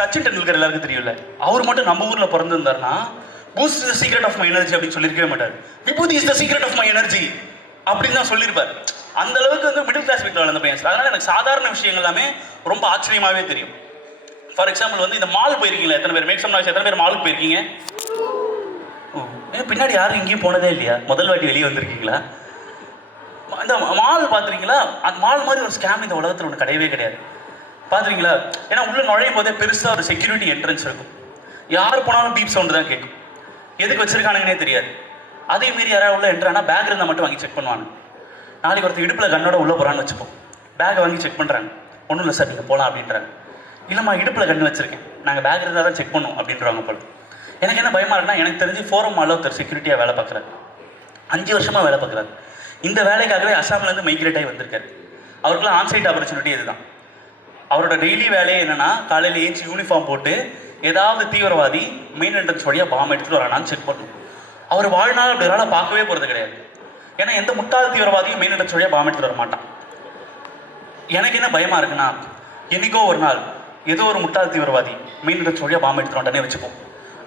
சச்சின் டெண்டுல்கர் எல்லாருக்கும் தெரியும்ல, அவர் மட்டும் நம்ம ஊர்ல பிறந்திருந்தாருன்னா Boost is the secret of my energy அப்படின்னு சொல்லியிருக்கவே மாட்டார். Vibhuti is the secret of my energy அப்படின்னு தான் சொல்லியிருப்பார். அந்த அளவுக்கு வந்து மிடில் கிளாஸ் வீட்டில் வளர்ந்த பையன். அதனால எனக்கு சாதாரண விஷயங்கள் எல்லாமே ரொம்ப ஆச்சரியமாகவே தெரியும். ஃபார் எக்ஸாம்பிள் வந்து இந்த மால் போயிருக்கீங்களா? எத்தனை பேர் மேக் சம் நாய்ஸ், எத்தனை பேர் மாலுக்கு போயிருக்கீங்க? பின்னாடி யாரும் எங்கேயும் போனதே இல்லையா? முதல் வாட்டி வெளியே வந்திருக்கீங்களா? அந்த மால் பார்த்துருக்கீங்களா? அந்த மால் மாதிரி ஒரு ஸ்கேம் இந்த உலகத்தில் ஒன்று கிடையவே கிடையாது. பார்த்துருக்கீங்களா? ஏன்னா உள்ள நுழையும் போதே பெருசாக ஒரு செக்யூரிட்டி என்ட்ரன்ஸ் இருக்கும். யார் போனாலும் பீப் சவுண்டு தான் கேட்கும். எதுக்கு வச்சிருக்கானுங்கன்னே தெரியாது. அதே மாரி யாராவது உள்ள என்ட்ரானா பேக் இருந்தால் மட்டும் வாங்கி செக் பண்ணுவாங்க. நாளைக்கு ஒருத்தர் இடுப்பில் கண்ணோட உள்ளே போகிறான்னு வச்சுப்போம். பேக்கை வாங்கி செக் பண்ணுறாங்க. ஒன்றும் இல்லை சார், நீங்கள் போகலாம் அப்படின்றாங்க. இல்லைம்மா இடுப்பில் கண்ணு வச்சிருக்கேன், நாங்கள் பேக் இருந்தால் தான் செக் பண்ணுவோம் அப்படின்றாங்க போல. எனக்கு என்ன பயமாக இருக்குன்னா, எனக்கு தெரிஞ்சு ஃபோரம் மாலில் ஒருத்தர் செக்யூரிட்டியாக வேலை பார்க்குறாரு. 5 வருஷமாக வேலை பார்க்குறாரு. இந்த வேலைக்காகவே அசாம்லேருந்து மைக்ரேட் ஆகி வந்திருக்காரு. அவருக்குலாம் ஆன்சைட் ஆப்பர்ச்சுனிட்டி இதுதான். அவரோட டெய்லி வேலையே என்னென்னா, காலையில் ஏஞ்சி யூனிஃபார்ம் போட்டு ஏதாவது தீவிரவாதி மெயின் என்ட்ரன்ஸ் வழியாக பாம்பு எடுத்துகிட்டு வரானான்னு செக் பண்ணணும். அவர் வாழ்நாள் அப்படி வேலை பார்க்கவே போகிறது கிடையாது. ஏன்னா எந்த முட்டாள் தீவிரவாதியும் மெயின் என்ட்ரன்ஸ் வழியாக பாம்பு எடுத்துகிட்டு வர மாட்டான். எனக்கு என்ன பயமாக இருக்குன்னா, என்றைக்கோ ஒரு நாள் ஏதோ ஒரு முட்டாள் தீவிரவாதி மெயின் என்ட்ரன்ஸ் வழியாக பாம்பு எடுத்துகிட்டு வந்துட்டே வச்சுப்போம்.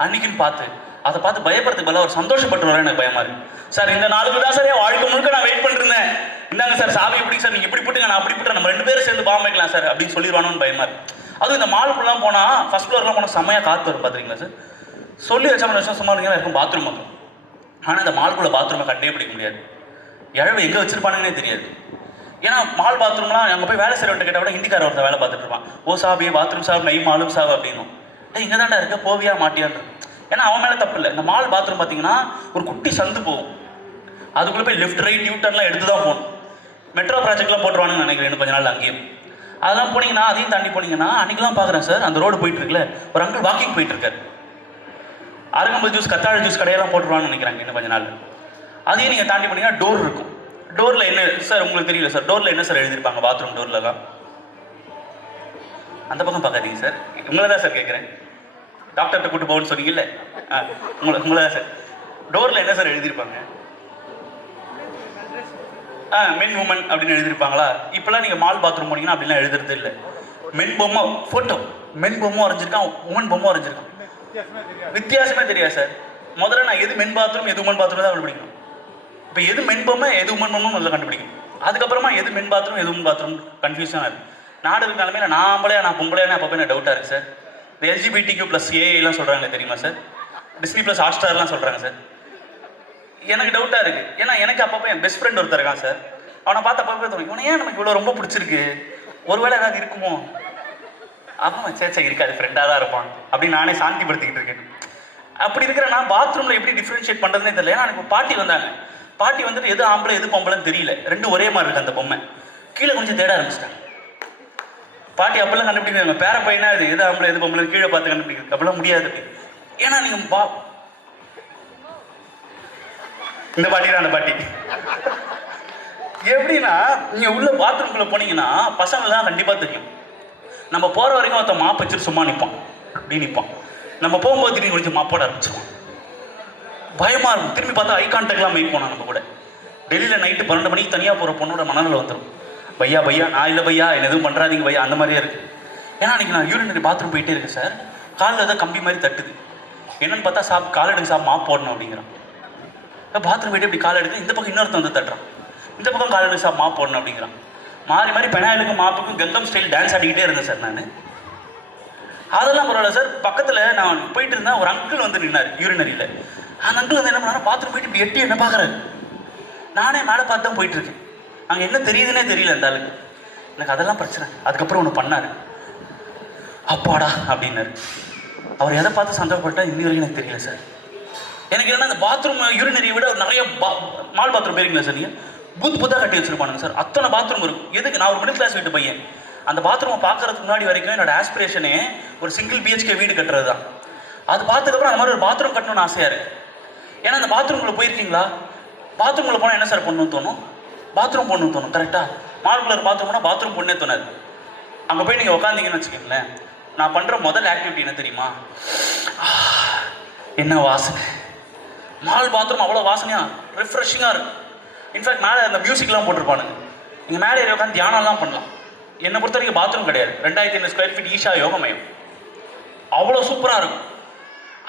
அன்றைக்கின்னு பார்த்து அதை பார்த்து பயப்படுறதுக்கு பதிலாக அவர் சந்தோஷப்பட்டு வர எனக்கு பயமாக இருக்குது. சார் இந்த நாளுக்கு தான் சார் என் வாழ்க்கை முழுக்க நான் வெயிட் பண்ணிருந்தேன். இந்தாங்க சார் சாவி எப்படி சார், நீங்கள் இப்படி போட்டுங்க, நான் அப்படி போட்டு நம்ம 2 பேரும் சேர்ந்து பாம்பு வைக்கலாம் சார் அப்படின்னு சொல்லிடுவானோன்னு பயமாக இருக்குது. அதுவும் இந்த மாலுக்குலாம் போனால் ஃபர்ஸ்ட் ஃப்ளோர்லாம் போனால் செம்மையாக காற்று வரும். பார்த்துருக்கீங்களா சார்? சொல்லி வச்ச வருஷம் சும்மா இருந்தீங்கன்னா இருக்கும் பாத்ரூம் இருக்கும். ஆனால் இந்த மால்குள்ளே பாத்ரூமை கண்டே பிடிக்க முடியாது. இழவு எங்கே வச்சிருப்பானுங்கன்னே தெரியாது. ஏன்னா மால் பாத்ரூம்லாம் அங்கே போய் வேலை செய்கிறவன்ட்ட கேட்டால் கூட ஹிந்திக்கார ஒருத்தர் வேலை பார்த்துட்டு இருப்பான். ஓ சாபி பாத்ரூம் சாப் நை மாலும் சாப் அப்படின்னும். இங்கே தாண்டா இருக்க போவியா மாட்டியான்னு. ஏன்னா அவன் மேலே தப்பு இல்லை. இந்த மால் பாத்ரூம் பார்த்தீங்கன்னா ஒரு குட்டி சந்து போகும். அதுக்குள்ளே போய் லெஃப்ட் ரைட் நியூ டர்ன்லாம் எடுத்து தான் போகணும். மெட்ரோ ப்ராஜெக்ட்லாம் போட்டுருவானுன்னு நினைக்கிறேன் இன்னும் கொஞ்ச நாள். அங்கேயும் அதெல்லாம் போனீங்கன்னா, அதையும் தாண்டி போனீங்கன்னா, அன்றைக்கெலாம் பார்க்குறேன் சார், அந்த ரோடு போயிட்டு இருக்குல்ல, ஒரு அங்கிள் வாக்கிங் போயிட்டு இருக்காரு. அருகம்புல் ஜூஸ் கத்தாழை ஜூஸ் கடையெல்லாம் போட்டுருவான்னு நினைக்கிறாங்க இன்னும் கொஞ்ச நாள். அதையும் நீங்கள் தாண்டி போனீங்கன்னா டோர் இருக்கும். டோரில் என்ன சார் உங்களுக்கு தெரியல சார்? டோரில் என்ன சார் எழுதியிருப்பாங்க? பாத்ரூம் டோர்லலாம் அந்த பக்கம் பார்க்காதீங்க சார், உங்களை தான் சார் கேட்குறேன். டாக்டர்கிட்ட கூட்டு போகணும்னு சொன்னீங்கல்ல, உங்களை தான் சார். டோரில் என்ன சார் எழுதியிருப்பாங்க? மென் உமன் அப்படின்னு எழுதியிருப்பாங்களா? இப்போலாம் நீங்கள் மால் பாத்ரூம் போனீங்கன்னா அப்படிலாம் எழுதுறது இல்லை. மென் பொம்மை ஃபோட்டோ, மென் பொம்மை வரைஞ்சிருக்கான், உமன் பொம்மை வரைஞ்சிருக்கான். வித்தியாசமே தெரியாது சார். முதல்ல நான் எது மென் பாத்ரூம் எது உமன் பாத்ரூம் தான் கண்டுபிடிக்கணும். இப்போ எது மென் பொம்மை எது உமன் பொம்மை முதல்ல கண்டுபிடிக்கணும். அதுக்கப்புறமா எது மென் பாத்ரூம் எது உமன் பாத்ரூம் கன்ஃபியூஷனாக இருக்குது. நாடு இருந்தாலுமே நான் ஆம்பளையா நான் பொம்பளையா அப்போ எனக்கு டவுட்டாக இருக்குது சார். இந்த LGBTQ+AI சொல்கிறாங்களே தெரியுமா சார்? Disney+ ஹாட்ஸ்டார்லாம் சொல்கிறாங்க சார். எனக்கு டவுட்டாக இருக்குது. ஏன்னா எனக்கு அப்பப்போ என் பெஸ்ட் ஃப்ரெண்ட் ஒருத்தர் இருக்கான் சார். அவனை பார்த்து அப்பப்போ தோணும், இவனை ஏன் நமக்கு இவ்வளோ ரொம்ப பிடிச்சிருக்கு, ஒருவேளை ஏதாவது இருக்குமோ? அவன் சேச்சா இருக்காது, ஃப்ரெண்டாக தான் இருப்பான் அப்படின்னு நானே சாந்திப்படுத்திக்கிட்டு இருக்கேன். அப்படி இருக்கிற நான் பாத்ரூமில் எப்படி டிஃப்ரென்ஷியேட் பண்ணுறதுனே தெரியல. ஏன்னா எனக்கு பாட்டி வந்தாங்க. பாட்டி வந்துட்டு எது ஆம்பளை எது பொம்பளைன்னு தெரியல, 2 ஒரே மாதிரி இருக்குது அந்த பொம்மை. கீழே கொஞ்சம் தேட ஆரம்பிச்சிட்டாங்க. பாட்டி அப்பெல்லாம் கண்டுபிடிக்கிறாங்க, பேர பையனா இது எது ஆம்பளை எது பொம்பளை கீழே பார்த்து கண்டுபிடிக்கிறது அப்பெல்லாம் முடியாது. ஏன்னா நீங்கள் இந்த பாட்டி தான் அந்த பாட்டி. எப்படின்னா நீங்கள் உள்ள பாத்ரூம்குள்ளே போனீங்கன்னா பசங்கள்லாம் கண்டிப்பாக தெரியும். நம்ம போகிற வரைக்கும் ஒருத்தன் மாப் வச்சுட்டு சும்மா நிற்பான், அப்படி நிற்பான். நம்ம போகும்போது திரும்பி கொஞ்சம் மாப்போட ஆரம்பிச்சிருவோம். பயமாக இருக்கும். திரும்பி பார்த்தா ஐ கான்டாக்ட்லாம் மேக் போனோம். நம்ம கூட டெல்லியில் நைட்டு 12 மணிக்கு தனியாக போகிற பொண்ணோட மனநிலை வந்துடும். பையா பையா நான் இல்லை பையா, என்ன எதுவும் பண்ணுறாதீங்க பையா, அந்த மாதிரியே இருக்குது. ஏன்னா அன்றைக்கி நான் யூரினரி பாத்ரூம் போயிட்டே இருக்கேன் சார். காலில் ஏதாவது கம்பி மாதிரி தட்டுது. என்னென்னு பார்த்தா கால் எடுக்க மாப் போடணும் அப்படிங்கிறான். பாத்ரூம் போயிட்டு இப்படி கால் எடுக்க, இந்த பக்கம் இன்னொருத்தன் வந்து தட்டுறான், இந்த பக்கம் கால் எடுக்க மாப் போடணும் அப்படிங்கிறான். மாறி மாதிரி பெனாயிலுக்கும் மாப்புக்கும் கங்கம் ஸ்டைல் டான்ஸ் ஆடிக்கிட்டே இருந்தேன் சார் நான். அதெல்லாம் பரவாயில்ல சார். பக்கத்தில் நான் போயிட்டு இருந்தேன், ஒரு அங்கிள் வந்து நின்னார் யூரினரியில். அந்த அங்கிள் வந்து என்ன பண்ணாரு, பாத்ரூம் போயிட்டு இப்படி எட்டி என்ன பார்க்குறாரு. நானே மேலே பார்த்து தான் போயிட்டுருக்கேன். அங்கே என்ன தெரியுதுன்னே தெரியல அந்த ஆளுக்கு. எனக்கு அதெல்லாம் பிரச்சனை. அதுக்கப்புறம் ஒன்று பண்ணார், அப்பாடா அப்படின்னாரு. அவர் எதை பார்த்து சந்தோஷப்பட்டா இன்னி வரைக்கும் எனக்கு தெரியல சார். எனக்கு என்னன்னா அந்த பாத்ரூம் யூரினரியை விட நிறைய மால் பாத்ரூம் போயிருக்கீங்களா சார்? நீங்கள் புத்தாக கட்டி வச்சிருப்பானுங்க சார். அத்தனை பாத்ரூம் இருக்கும். எதுக்கு? நான் ஒரு மிடில் கிளாஸ் வீட்டு பையன். அந்த பாத்ரூமை பார்க்கறதுக்கு முன்னாடி வரைக்கும் என்னோட ஆஸ்பிரேஷனே ஒரு சிங்கிள் BHK வீடு கட்டுறது தான். அது பார்த்ததுக்கப்புறம் அந்த மாதிரி ஒரு பாத்ரூம் கட்டணும்னு ஆசையாக இருக்குது. ஏன்னா அந்த பாத்ரூம்குள்ளே போயிருக்கீங்களா? பாத்ரூம்குள்ளே போனால் என்ன சார் பண்ணணும்னு தோணும்? பாத்ரூம் போடணும்னு தோணும். கரெக்டாக மால்குள்ளே பாத்ரூம்னா பாத்ரூம் பொண்ணே தோணாது. அங்கே போய் நீங்கள் உட்காந்தீங்கன்னு வச்சுக்கோங்களேன், நான் பண்ணுற முதல் ஆக்டிவிட்டி என்ன தெரியுமா? என்ன வாசனை! மால் பாத்ரூம் அவ்வளோ வாசனையாக ரிஃப்ரெஷிங்காக இருக்கும். இன்ஃபேக்ட் மேலே அந்த மியூசிக்லாம் போட்டிருப்பானுங்க. நீங்கள் மேலே ஏறி உட்காந்து தியானம்லாம் பண்ணலாம். என்னை பொறுத்த வரைக்கும் பாத்ரூம் கிடையாது. 2500 ஸ்கொயர் ஃபீட் ஈஷா யோகமயம். அவ்வளோ சூப்பராக இருக்கும்.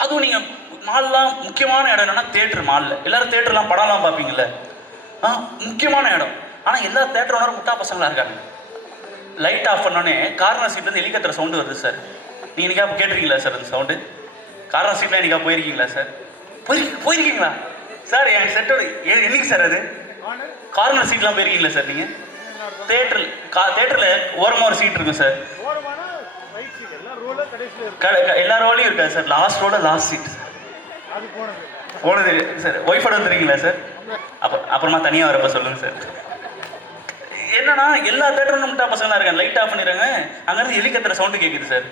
அதுவும் நீங்கள் மால்லாம் முக்கியமான இடம் என்னன்னா தேட்டர். மாலில் எல்லாரும் தேட்டர்லாம் படம்லாம் பார்ப்பீங்கள்ல, முக்கியமான இடம். ஆனால் எல்லா தேட்டர் ஓனரும் முட்டா பசங்களாக இருக்காங்க. லைட் ஆஃப் பண்ணோடனே கார்னர் சீட்லேருந்து ஹெலிகாப்டர் சவுண்டு வருது சார். நீங்கள் என்னைக்கா கேட்டிருக்கீங்களா சார் அந்த சவுண்டு? கார்னர் சீட்டில் என்னைக்கா போயிருக்கீங்களா சார்? போயிருக்கீங்களா சார்? என் செட்டோட என்னைக்கு சார் அது கார்னர் சீட்லாம் போயிருக்கீங்களா சார் நீங்கள்? தேட்டரில் ஓரமாக ஒரு சீட் இருக்கும் சார். எல்லா ரோலையும் இருக்காது சார். லாஸ்ட் ரோல லாஸ்ட் சீட் போனது சார். ஒய்ஃபோட வந்துருக்கீங்களா சார்? அப்புறமா தனியாக வரப்ப சொல்லுங்கள் சார். என்னன்னா எல்லா தேட்டரும் முட்டா பசங்களாக இருக்காங்க. லைட் ஆஃப் பண்ணிடுறாங்க, அங்கேருந்து ஹெலிகாப்டர் சவுண்டு கேட்குது சார்.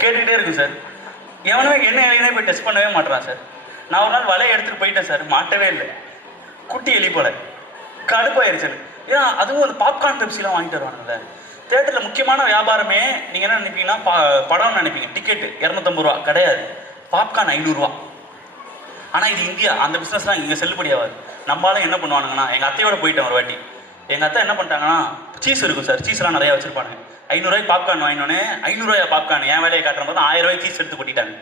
கேட்டுக்கிட்டே இருக்கும் சார். எவனுமே என்ன போய் டெஸ்ட் பண்ணவே மாட்டேறான் சார். நான் ஒரு நாள் வலையை எடுத்துகிட்டு போயிட்டேன் சார், மாட்டவே இல்லை. குட்டி எலி போல கடுப்பாயிருச்சு. ஏன்னா அதுவும் அந்த பாப்கார்ன் பெப்சிலாம் வாங்கிட்டு வருவாங்கல்ல தேட்டரில். முக்கியமான வியாபாரமே நீங்கள் என்ன நினைப்பீங்கன்னா படம்னு நினைப்பீங்க. டிக்கெட்டு 250 ரூபா கிடையாது, பாப்கார்ன் 500 ரூபா. ஆனால் இது இந்தியா, அந்த பிஸ்னஸ்லாம் இங்கே செல்லுபடி ஆகாது. நம்மளால என்ன பண்ணுவானுங்கன்னா, எங்கள் அத்தையோட போயிட்டேன் ஒரு வாட்டி. எங்கள் அத்தை என்ன பண்ணிட்டாங்கன்னா, சீஸ் இருக்கும் சார், சீஸ்லாம் நிறையா வச்சுருப்பாங்க. 500 ரூபாய்க்கு பாப்கார்ன் வாங்கினோன்னே 500 ரூபாய் பாப்கார்ன் என் வேலையை காட்டுற போது 1000 ரூபாய்க்கு சீஸ் எடுத்து கொட்டிட்டாங்க.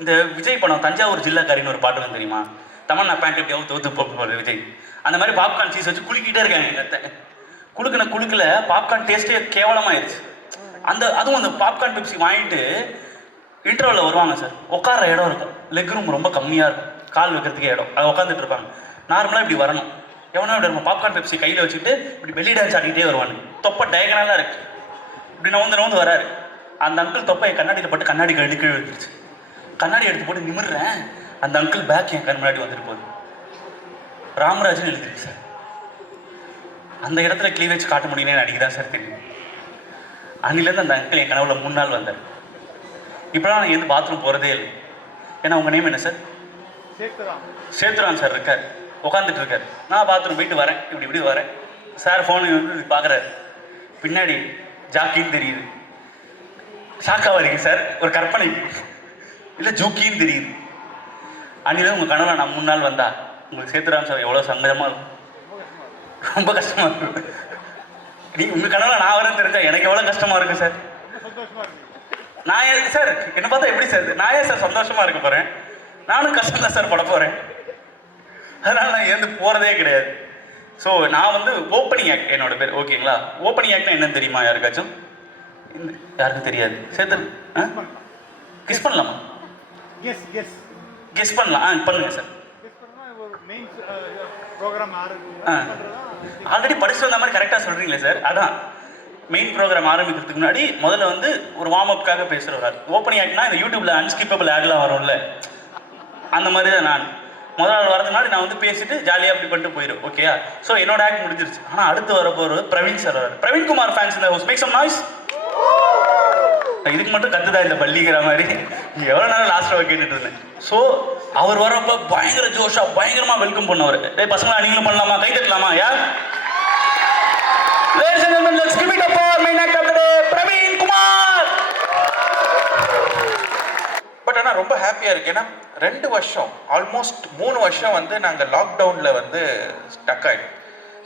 இந்த விஜய் படம் தஞ்சாவூர் ஜில்லாக்காரின்னு ஒரு பாட்டு வந்து தெரியுமா? தமன்னா பேண்ட் எப்படி தோத்து போட்டு விஜய் அந்த மாதிரி பாப்கார்ன் சீஸ் வச்சு குலுக்கிட்டே இருக்காங்க எங்கள் அத்தை. குலுக்கல பாப்கார்ன் டேஸ்ட்டே கேவலமாயிருச்சு. அதுவும் அந்த பாப்கார்ன் பெப்சி வாங்கிட்டு இன்டர்வலில் வருவாங்க சார். உட்கார இடம் இருக்கும், லெக் ரூம் ரொம்ப கம்மியாக இருக்கும், கால் வைக்கிறதுக்கே இடம். அதை உட்காந்துட்டு இருப்பாங்க. நார்மலாக இப்படி வரணும், எவனோ இப்படி நம்ம பாப்கார்ன் பெப்சி கையில் வச்சுட்டு இப்படி வெளி டான்ஸ் ஆடிக்கிட்டே வருவானு. தொப்பை டயகனலாக இருக்கு, இப்படி நவுந்து வராரு. அந்த அங்கிள் தொப்பை என் கண்ணாடியில் போட்டு கண்ணாடி கழுவி வந்துருச்சு. கண்ணாடி எடுத்து போட்டு நிமிடுறேன், அந்த அங்கிள் பேக் என் கண் முன்னாடி வந்துட்டு போகுது. ராமராஜன் எழுதிருக்கு சார். அந்த இடத்துல கிளீவேஜ் காட்ட முடியும்னு அன்றைக்கி தான் சார் தெரியும். அன்னிலேருந்து அந்த அங்கிள் என் கனவுல 3 நாள் வந்தார். இப்போலாம் நான் எந்த பாத்ரூம் போகிறதே இல்லை. ஏன்னா உங்கள் நேம் என்ன சார்? சேத்துராம் சார் இருக்கார், உட்காந்துட்டு இருக்கார். நான் பாத்ரூம் போயிட்டு வரேன், இப்படி வரேன். சார் ஃபோனு வந்து பார்க்குறாரு, பின்னாடி ஜாக்கின்னு தெரியுது. ஷாக்காக வரீங்க சார், ஒரு கற்பனை இல்லை ஜூக்கின்னு தெரியுது. அன்னிலேருந்து உங்கள் கனவுல நான் 3 நாள் வந்தா உங்களுக்கு சேத்துராம் சார் எவ்வளோ சங்கடமாக இருக்கும், ரொம்ப கஷ்டமாக இருக்கும். உங்கள் கனவுல நான் வரேன்னு தெரிஞ்சா எனக்கு எவ்வளோ கஷ்டமாக இருக்கும் சார். நான் ஏன் சார் என்ன பார்த்தா எப்படி சார்? நான் ஏன் சார் சந்தோஷமாக இருக்க போகிறேன்? நானும் கஷ்டம் தான் சார் பட போகிறேன். அதனால் நான் ஏந்து போகிறதே கிடையாது. ஸோ நான் வந்து ஓப்பனிங் ஆக்ட் என்னோட பேர், ஓகேங்களா? ஓப்பனிங் ஆக்ட்னா என்னன்னு தெரியுமா யாருக்காச்சும்? யாருக்கும் தெரியாது. சேர்த்து கிஸ் பண்ணலாமா? கெஸ் பண்ணலாம். பண்ணுங்க சார். ஆல்ரெடி படிச்சு வந்த மாதிரி கரெக்டாக சொல்கிறீங்களே சார். அதான் மெயின் ப்ரோக்ராம் ஆரம்பிக்கிறதுக்கு முன்னாடி முதல்ல வந்து ஒரு வார்ம் அப்காக பேசுகிறவர். ஓப்பனிங் ஆக்ட்னா இந்த யூடியூப்பில் அன்ஸ்கிப்பபிள் ஆட்லாம் வரும்ல, அந்த மாதிரி தான் நான் முதல் நாள் வரதுக்கு முன்னாடி நான் வந்து பேசிட்டு ஜாலியாக அப்படி பண்ணிட்டு போயிடும். ஓகேயா? ஸோ என்னோட ஆக்ட் முடிஞ்சிருச்சு. ஆனால் அடுத்து வரப்போகிற பிரவீன் சார் வர. பிரவீன் குமார் ஃபேன்ஸ் இந்த ஹவுஸ் மேக் சம் நாய்ஸ். இதுக்கு மட்டும் கத்துதா இந்த பள்ளிங்கிற மாதிரி எவ்வளோ நேரம் லாஸ்ட் கேட்டுட்டு இருந்தேன். ஸோ அவர் வரப்போ பயங்கர ஜோஷா பயங்கரமாக வெல்கம் பண்ணவர். டேய் பசங்களா நீங்களும் பண்ணலாமா? கை தட்டலாமா? யார்? Ladies and gentlemen, let's give it up for main actor of the day, Praveen Kumar. But ஆனால் ரொம்ப ஹாப்பியாக இருக்கு. ஏன்னா 2 வருஷம் ஆல்மோஸ்ட் 3 வருஷம் வந்து நாங்கள் லாக்டவுனில் வந்து ஸ்டக் ஆகிடும்.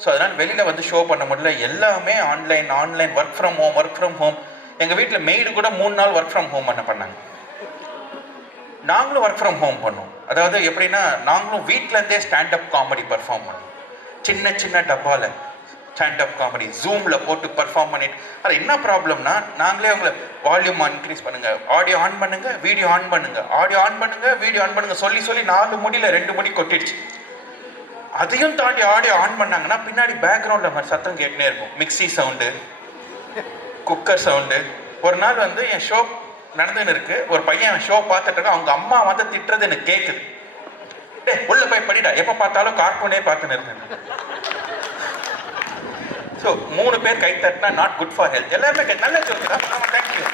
ஸோ அதனால் வெளியில் வந்து ஷோ பண்ண முடியல. எல்லாமே ஆன்லைன் ஒர்க் ஃப்ரம் ஹோம். எங்கள் வீட்டில் மெய்டு கூட 3 நாள் ஒர்க் ஃப்ரம் ஹோம் பண்ணாங்க. நாங்களும் ஒர்க் ஃப்ரம் ஹோம் பண்ணோம். அதாவது எப்படின்னா நாங்களும் வீட்டிலேருந்தே ஸ்டாண்டப் காமெடி பர்ஃபார்ம் பண்ணோம். சின்ன டப்பாவில் ஸ்டாண்டப் காமெடி ஜூமில் போட்டு பர்ஃபார்ம் பண்ணிட்டு. அது என்ன ப்ராப்ளம்னா நாங்களே அவங்கள வால்யூம் இன்க்ரீஸ் பண்ணுங்கள், ஆடியோ ஆன் பண்ணுங்கள், வீடியோ ஆன் பண்ணுங்கள், ஆடியோ ஆன் பண்ணுங்கள், வீடியோ ஆன் பண்ணுங்கள் சொல்லி 4 முடியில் 2 முடி கொட்டிடுச்சு. அதையும் தாண்டி ஆடியோ ஆன் பண்ணாங்கன்னா பின்னாடி பேக்ரவுண்டில் சத்தம் கேட்டுனே இருக்கும். Mixie sound, cooker sound. ஒரு நாள் வந்து என் ஷோ நடந்துன்னு இருக்கு, ஒரு பையன் ஷோ பார்த்துட்டு அவங்க அம்மா வந்து திட்டுறது எனக்கு கேட்குது. டே உள்ள போய் படிடா, எப்போ பார்த்தாலும் கார்ட்டூனே பார்த்துன்னு இருந்தேன். ஸோ 3 பேர் கை தட்டினா நாட் குட் ஃபார் ஹெல்த். எல்லாருமே நல்ல ஜோக்கு தான். தேங்க்யூ.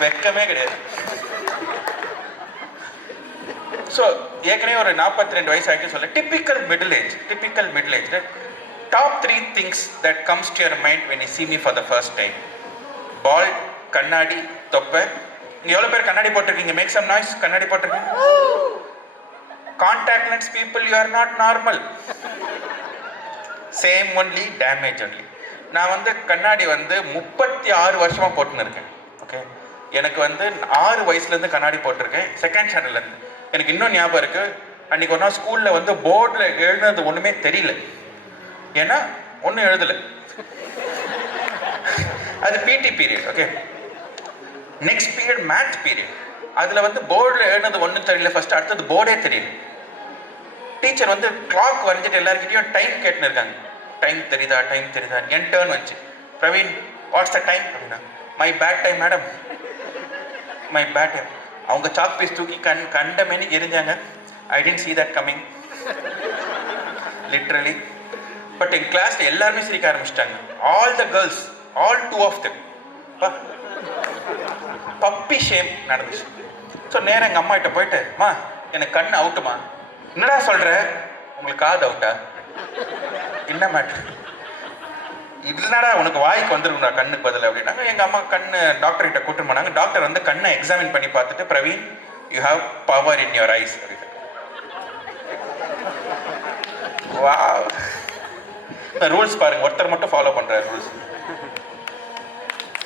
வெக்கமே கிடையாது. ஸோ ஏற்கனவே ஒரு 42 வயசு ஆகிட்டு சொல்ல typical middle age top 3 things that comes to your mind when you see me for the first time. பால், கண்ணாடி, தொப்பை. நீங்க எவ்வளோ பேர் கண்ணாடி போட்டிருக்கீங்க? Make some noise. கண்ணாடி போட்டிருக்கீங்க. Contact lens people, you are not normal. Same only, damage only. நான் வந்து கண்ணாடி வந்து 36 வருஷமா போட்டுன்னு இருக்கேன். ஓகே, எனக்கு வந்து 6 வயசுலேருந்து கண்ணாடி போட்டிருக்கேன், செகண்ட் ஸ்டாண்டர்ட்லேருந்து. எனக்கு இன்னும் ஞாபகம் இருக்கு, அன்னைக்கு ஒரு நாள் ஸ்கூலில் வந்து போர்டில் எழுதுனது ஒன்றுமே தெரியல, ஏன்னா ஒன்றும் எழுதலை. அது PT period. Okay, next period maths period. அதில் வந்து போர்டில் எழுதுனது ஒன்றும் தெரியல ஃபர்ஸ்ட், அடுத்தது போர்டே தெரியல. டீச்சர் வந்து கிளாக் வரைஞ்சிட்டு எல்லாருக்கிட்டையும் டைம் கேட்டுன்னு இருக்காங்க. டைம் தெரியுதா, டைம் தெரியுதா. என் டேர்ன் வந்துச்சு. பிரவீன், வாட்ஸ் த டைம் அப்படின்னா, my bad time madam, my bad time. அவங்க சாக் பீஸ் தூக்கி கண்ட மேனி எரிஞ்சாங்க. I didn't see that coming literally. But என் கிளாஸ்ல எல்லாருமே சிரிக்க ஆரம்பிச்சிட்டாங்க. All the girls, all 2 of them. Puppy shame நடந்துச்சு. ஸோ நேரம் எங்கள் அம்மா கிட்ட போயிட்டு, மா எனக்கு கண் அவுட்டுமா. என்னடா சொல்ற, உங்களுக்கு காது அவுட்டா, என்ன மேட்ரு, இல்லடா உனக்கு வாய்க்கு வந்துருக்குடா கண்ணுக்கு பதில் அப்படின்னாங்க. எங்கள் அம்மா கண்ணு டாக்டர் கிட்ட கூட்டு போனாங்க. டாக்டர் வந்து கண்ணை எக்ஸாமின் பண்ணி பார்த்துட்டு, Praveen you have power in your eyes அப்படின்னு. வாவ், ரூல்ஸ் பாருங்க, ஒருத்தர் மட்டும் ஃபாலோ பண்றாரு rules.